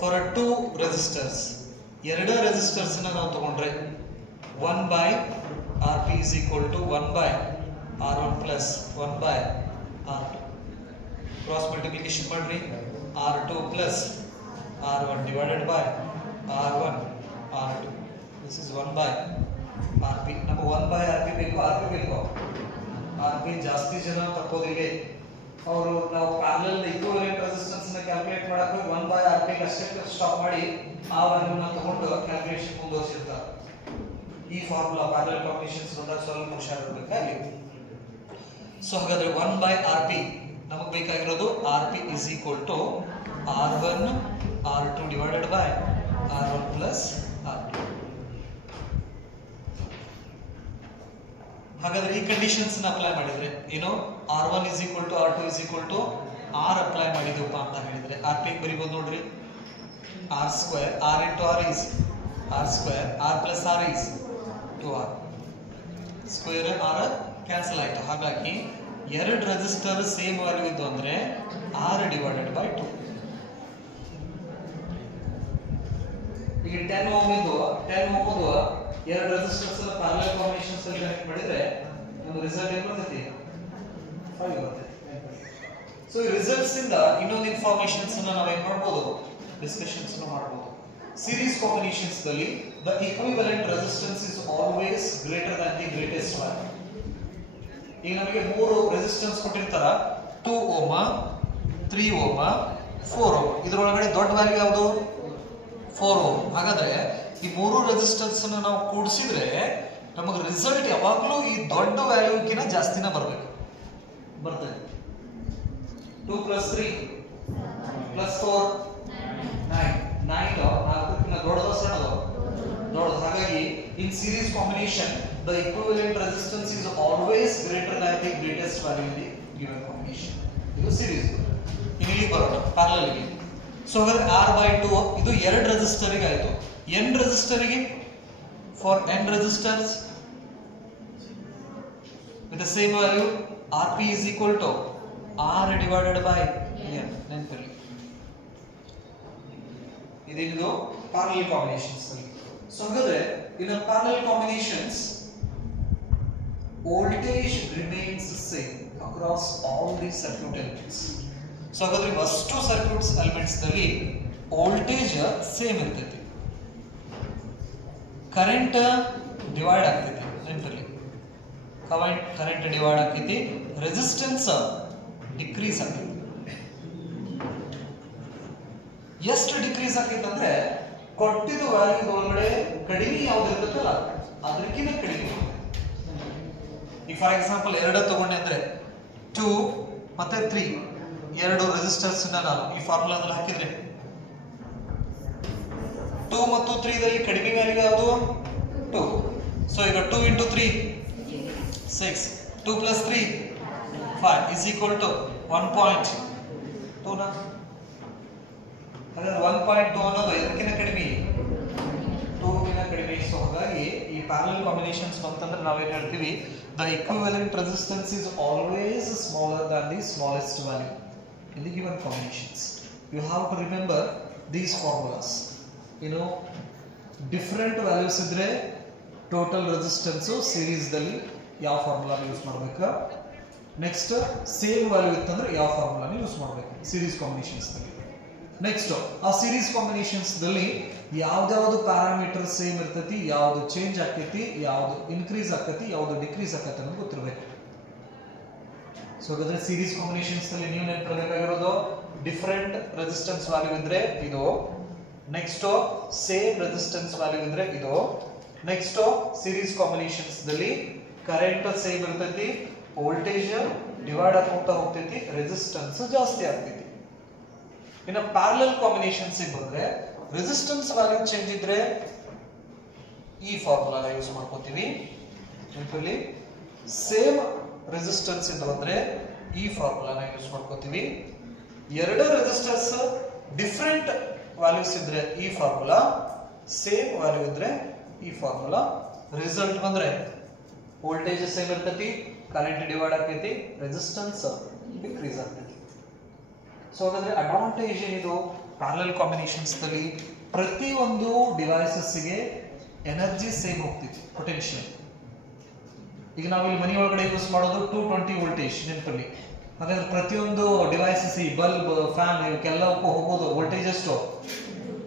ಫಾರ್ 2 ರೆಸಿಸ್ಟರ್ಸ್, ಎರಡು ರೆಸಿಸ್ಟರ್ಸ್ ನಾವು ತಗೊಂಡ್ರೆ 1/Rp is equal to 1/R1 plus 1/R2. Cross multiplication ಮಾಡ್ರಿ. R2 plus R1 divided by R1 R2. This is 1/Rp. ನಮಗೆ 1/Rp ಬೇಕು, RP ಬೇಕು. RP ಜಾಸ್ತಿ ಜನ ತಕ್ಕೋದಿಲ್ಲ. ಅವರು ನಾವು ಪ್ಯಾರಲಲ್ ಈಕ್ವಿವೆಲೆಂಟ್ ರೆಸಿಸ್ಟೆನ್ಸ್ ನ ಕ್ಯಾಲ್ಕುಲೇಟ್ ಮಾಡಕ್ಕೆ 1/Rp ಅಷ್ಟೇ ಸ್ಟಾಪ್ ಮಾಡಿ ಆ ವ್ಯಾಲ್ಯೂನ ತಗೊಂಡು ಕ್ಯಾಲ್ಕುಲೇಷನ್ ಮುಂದುವರಿಸಿರ್ತಾರೆ. ಈ ಫಾರ್ಮುಲಾ ಪ್ಯಾರಲಲ್ ಕಾಂಬಿನೇಷನ್ಸ್ ಬಂದಾಗ ಸ್ವಲ್ಪ ಹುಷಾರಿರಬೇಕಾಗಿ. ಸೊ ಹಾಗಾದ್ರೆ 1/Rp ನಮಗೆ ಬೇಕಾಗಿರೋದು Rp is equal to R1 R2 divided by R1 plus ಹಾಗಾದ್ರೆ ಈ ಕಂಡೀಷನ್ಸ್ ಅಪ್ಲೈ ಮಾಡಿದ್ರೆ ಏನು R1 is equal to R2 is equal to R apply ಮಾಡಿದೀವಪ್ಪ ಅಂತ ಹೇಳಿದ್ರೆ RP ಬರೀಬಹುದು ನೋಡ್ರಿ R square R into R is R square R plus R is 2R square R cancel ಆಯ್ತು. ಹಾಗಾಗಿ ಎರಡು ರೆಸಿಸ್ಟರ್ ಸೇಮ್ ವ್ಯಾಲ್ಯೂ ಇದ್ದು ಅಂದ್ರೆ R ಡಿವೈಡೆಡ್ ಬೈ 2. ಈಗ 10 ಓಮ್ ಇದು 10 ಓಮ್ ಎರಡು ರೆಸಿಸ್ಟರ್ಸ್ ಪ್ಯಾರಲಲ್ ಕಾಂಬಿನೇಷನ್ಸ್ ಅಲ್ಲಿ ಕನೆಕ್ಟ್ ಮಾಡಿದ್ರೆ ನಮಗೆ ರಿಸಲ್ಟ್ ಏನು ಬರ್ತೈತಿ 5 ಬರ್ತೈತಿ. ಸೊ ಈ ರಿಸಲ್ಟ್ಸ್ ಇಂದ ಇನ್ನೊಂದು ಇನ್ಫಾರ್ಮೇಷನ್ಸ್ ಅನ್ನು ನಾವು ಏನು ಮಾಡಬಹುದು ಡಿಸ್ಕಷನ್ಸ್ ಮಾಡಬಹುದು. ಸೀರೀಸ್ ಕಾಂಬಿನೇಷನ್ಸ್ ದಲ್ಲಿ the equivalent resistance is always greater than the greatest value. ಈಗ ನಮಗೆ ಮೂರು ರೆಸಿಸ್ಟೆನ್ಸ್ ಕೊಟ್ಟಿರ್ತಾರ 2 ಓಮ್ 3 ಓಮ್ 4 ಓಮ್. ಇದರೊಳಗಡೆ ದೊಡ್ಡ ವ್ಯಾಲ್ಯೂ ಯಾವುದು 4 ಓಮ್. ಹಾಗಾದ್ರೆ ಈ ಮೂರು ರೆಸಿಸ್ಟೆನ್ಸ್ ಅನ್ನು ನಾವು ಕೂಡಿಸಿದ್ರೆ ನಮಗೆ ರಿಸಲ್ಟ್ ಯಾವಾಗಲೂ ಈ ದೊಡ್ಡ ವ್ಯಾಲ್ಯೂಗಿನ ಜಾಸ್ತಿನ ಬರಬೇಕು. ಬರ್ತದೆ 2 plus 3 plus 4 9 ನಾಲ್ಕಕ್ಕಿಂತ ದೊಡ್ಡದು ಸಣ್ಣದು ದೊಡ್ಡದು. ಹಾಗಾಗಿ in series combination the equivalent resistance is always greater than the greatest value in the given combination. ಇದು ಸೀರೀಸ್. ಇಲ್ಲಿ ಬರೋಣ ಪ್ಯಾರಲಲ್ ಗೆ. ಸೊ ಹಾಗಾದ್ರೆ R/2 ಇದು ಎರಡು ರೆಸಿಸ್ಟರ್ ಗೆ ಆಯ್ತು. n ರೆಸಿಸ್ಟರ್ ಗೆ for n resistors with the same value Rp is equal to R divided by n. ನೆನಪಿರಲಿ ಇದು ಪ್ಯಾರಲಲ್ ಕಾಂಬಿನೇಷನ್ಸ್. ಸೊ ಹಾಗಾದ್ರೆ in parallel combinations voltage remains same across all the circuit elements. So ಹಾಗಾದ್ರೆ ಅಷ್ಟು ಸರ್ಕ್ಯೂಟ್ಸ್ ಎಲಿಮೆಂಟ್ಸ್ ನಲ್ಲಿ ವೋಲ್ಟೇಜ್ ಸೇಮ್ ಇರ್ತೈತಿ, ಕರೆಂಟ್ ಡಿವೈಡ್ ಆಗ್ತೈತಿ. ನೆನಪಿರಲಿ ಕರೆಂಟ್ ಡಿವೈಡ್ ಆಗ್ತೈತಿ, ರೆಸಿಸ್ಟೆನ್ಸ್ ಡಿಕ್ರೀಸ್ ಆಗ್ತೈತಿ. ಎಷ್ಟು ಡಿಕ್ರೀಸ್ ಆಗ್ತೈತೆ ಅಂದ್ರೆ ಕೊಟ್ಟಿದ್ದ ವ್ಯಾಲ್ಯೂ ಒಳಗಡೆ ಕಡಿಮೆ ಯಾವ್ದು ಇರ್ತೈತಲ್ಲ ಅದಕ್ಕಿಂತ ಕಡಿಮೆ. ಈಗ ಫಾರ್ ಎಕ್ಸಾಂಪಲ್ ಎರಡು ತಗೊಂಡೆ ಅಂದ್ರೆ 2 ಮತ್ತೆ 3 ಎರಡು ರೆಸಿಸ್ಟರ್ಸ್ ನಾನು ಈ ಫಾರ್ಮುಲಾದಲ್ಲಿ ಹಾಕಿದ್ರೆ 2 ಮತ್ತು 3 ದಲ್ಲಿ ಕಡಿಮೆ ವ್ಯಾಲ್ಯೂ ಯಾವುದು 2. ಸೊ ಈಗ 2 into 3 6 2 plus 3 5 is equal to 1.2 ನಾ. ಹಾಗಾದ್ರೆ 1.2 ಅನ್ನೋದು ಇದಕ್ಕಿಂತ ಕಡಿಮೆ 2 ಗಿಂತ ಕಡಿಮೆ. ಸೊ ಹಾಗಾಗಿ ಈ ಪ್ಯಾರಲಲ್ ಕಾಂಬಿನೇಷನ್ಸ್ ಬಂತಂದ್ರೆ ನಾವೇನ್ ಹೇಳ್ತೀವಿ the equivalent resistance is always smaller Dhan the smallest value in the given combinations. You have to remember these formulas. Different values ಇದ್ರೆ ಟೋಟಲ್ ರೆಸಿಸ್ಟೆನ್ಸ್ ಸೀರೀಸ್ ದಲ್ಲಿ ಯಾವ ಫಾರ್ಮುಲಾ ಯೂಸ್ ಮಾಡಬೇಕು, ನೆಕ್ಸ್ಟ್ ಸೇಮ್ ವ್ಯಾಲ್ಯೂ ಇತ್ತಂದ್ರೆ ಯಾವ ಫಾರ್ಮುಲಾ ಯೂಸ್ ಮಾಡಬೇಕು ಸೀರೀಸ್ ಕಾಂಬಿನೇಷನ್ಸ್ ದಲ್ಲಿ. ನೆಕ್ಸ್ಟ್ ಆ ಸೀರೀಸ್ ಕಾಂಬಿನೇಷನ್ಸ್ ದಲ್ಲಿ ಯಾವ್ದಾವ್ದು ಪ್ಯಾರಾಮೀಟರ್ ಸೇಮ್ ಇರ್ತೈತಿ, ಯಾವ್ದು ಚೇಂಜ್ ಆಕೈತಿ, ಯಾವ್ದು ಇನ್ಕ್ರೀಸ್ ಆಕೈತಿ, ಯಾವ್ದು ಡಿಕ್ರೀಸ್ ಆಕೈತಿ ಅನ್ನೋದು ಗೊತ್ತಿರಬೇಕು. ಸೊ ಹಾಗಾದ್ರೆ ಸೀರೀಸ್ ಕಾಂಬಿನೇಷನ್ಸ್ ನಲ್ಲಿ ನೀವು ನೆನಪಿರಬೇಕಾಗಿರೋದು ಡಿಫರೆಂಟ್ ರೆಸಿಸ್ಟೆನ್ಸ್ ವ್ಯಾಲ್ಯೂ ಇದ್ರೆ ಇದು, ನೆಕ್ಸ್ಟ್ ಸೇಮ್ ರೆಸಿಸ್ಟೆನ್ಸ್ ವ್ಯಾಲ್ಯೂ ಇದ್ರೆ ಇದು, ನೆಕ್ಸ್ಟ್ ಸೀರೀಸ್ ಕಾಂಬಿನೇಷನ್ಸ್ ದಲ್ಲಿ ಕರೆಂಟ್ ಸೇಮ್ ಇರ್ತೈತಿ, ವೋಲ್ಟೇಜ್ ಡಿವೈಡ್ ಆಗ್ತಾ ಹೋಗ್ತೈತಿ, ರೆಸಿಸ್ಟೆನ್ಸ್ ಜಾಸ್ತಿ ಆಗ್ತೈತಿ. ಇನ್ನು ಪ್ಯಾರಲಲ್ ಕಾಂಬಿನೇಷನ್ಸ್ ಬಂದ್ರೆ ರೆಸಿಸ್ಟೆನ್ಸ್ ವ್ಯಾಲ್ಯೂ ಚೇಂಜ್ ಇದ್ರೆ ಈ ಫಾರ್ಮುಲಾ ಯೂಸ್ ಮಾಡ್ಕೋತೀವಿ. ನೆನಪಲ್ಲಿ ಸೇಮ್ ರೆಸಿಸ್ಟೆನ್ಸ್ ಇಂದ ಬಂದ್ರೆ ಈ ಫಾರ್ಮುಲಾನ ಯೂಸ್ ಮಾಡ್ಕೋತೀವಿ. ಎರಡು ರೆಸಿಸ್ಟರ್ಸ್ ಡಿಫರೆಂಟ್ ವ್ಯಾಲ್ಯೂಸ್ ಇದ್ರೆ ಈ ಫಾರ್ಮುಲಾ, ಸೇಮ್ ವ್ಯಾಲ್ಯೂ ಇದ್ರೆ ಈ ಫಾರ್ಮುಲಾ. ರಿಸಲ್ಟ್ ಬಂದ್ರೆ ವೋಲ್ಟೇಜ್ ಸೇಮ್ ಇರ್ತೈತಿ, ಕರೆಂಟ್ ಡಿವೈಡ್ ಆಗ್ತೈತಿ, ರೆಸಿಸ್ಟೆನ್ಸ್ ಡಿಕ್ರೀಸ್ ಆಗ್ತೈತಿ. ಸೊ ಹಾಗಾದ್ರೆ ಅಡ್ವಾಂಟೇಜ್ ಏನಿದು ಪ್ಯಾರಲಲ್ ಕಾಂಬಿನೇಷನ್ಸ್ ದಲ್ಲಿ ಪ್ರತಿಯೊಂದು ಡಿವೈಸಸ್ ಗೆ ಎನರ್ಜಿ ಸೇಮ್ ಹೋಗ್ತೈತಿ, ಪೊಟೆನ್ಷಿಯಲ್. ಈಗ ನಾವು ಇಲ್ಲಿ ಮನೆ ಒಳಗಡೆ ಯೂಸ್ ಮಾಡೋದು 220 ವೋಲ್ಟೇಜ್ ನೆನಪಲ್ಲಿ. ಹಾಗಾದ್ರೆ ಪ್ರತಿಯೊಂದು ಡಿವೈಸಸ್ ಈ ಬಲ್ಬ್ ಫ್ಯಾನ್ ಇವಕ್ಕೆಲ್ಲಕ್ಕೂ ಹೋಗೋದು ವೋಲ್ಟೇಜ್ ಎಷ್ಟು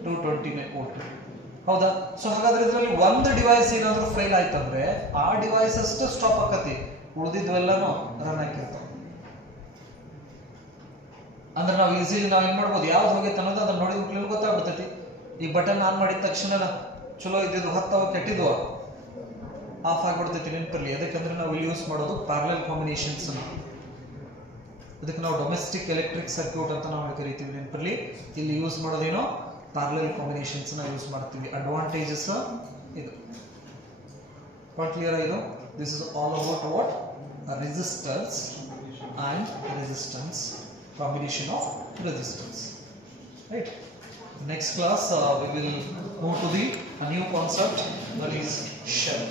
220 ವೋಲ್ಟ್, ಹೌದಾ? ಸೊ ಹಾಗಾದ್ರೆ ಇದರಲ್ಲಿ ಒಂದು ಡಿವೈಸ್ ಏನಾದ್ರೂ ಫೇಲ್ ಆಯ್ತಂದ್ರೆ ಆ ಡಿವೈಸ್ ಅಷ್ಟು ಸ್ಟಾಪ್ ಆಕತಿ, ಉಳಿದಿದ್ವೆಲ್ಲನೂ ರನ್ ಆಗಿರ್ತಾವ. ಅಂದ್ರೆ ನಾವು ಈಸಿಲಿ ನಾವು ಏನ್ ಮಾಡ್ಬೋದು, ಯಾವ್ದು ಹೋಗೈತೆ ಅನ್ನೋದು ಅದನ್ನ ನೋಡಿ ಗೊತ್ತಾಗ್ಬಿಡ್ತೈತಿ. ಈ ಬಟನ್ ಆನ್ ಮಾಡಿದ ತಕ್ಷಣ ಚಲೋ ಇದ್ದಿದ್ದು ಹತ್ತವ ಕೆಟ್ಟಿದ್ವ ಆಫ್ ಆಗಿಬಿಡ್ತೈತಿ. ನೆನಪಿರಲಿ ಯಾಕಂದ್ರೆ ನಾವು ಇಲ್ಲಿ ಯೂಸ್ ಮಾಡೋದು ಪ್ಯಾರಲಲ್ ಕಾಂಬಿನೇಷನ್ಸ್. ಅದಕ್ಕೆ ನಾವು ಡೊಮೆಸ್ಟಿಕ್ ಎಲೆಕ್ಟ್ರಿಕ್ ಸರ್ಕ್ಯೂಟ್ ಅಂತ ನಾವು ಕರಿತೀವಿ. ನೆನಪಿರಲಿ ಇಲ್ಲಿ ಯೂಸ್ ಮಾಡೋದೇನೋ ಪ್ಯಾರಲಲ್ ಕಾಂಬಿನೇಷನ್ಸ್ ಯೂಸ್ ಮಾಡ್ತೀವಿ. ಅಡ್ವಾಂಟೇಜಸ್ ಇದು. Point clear ಆಗಿದೆ? This is all about what? Resistors and resistance, combination of resistors. Right? Next class we will move to the new concept, that is shell.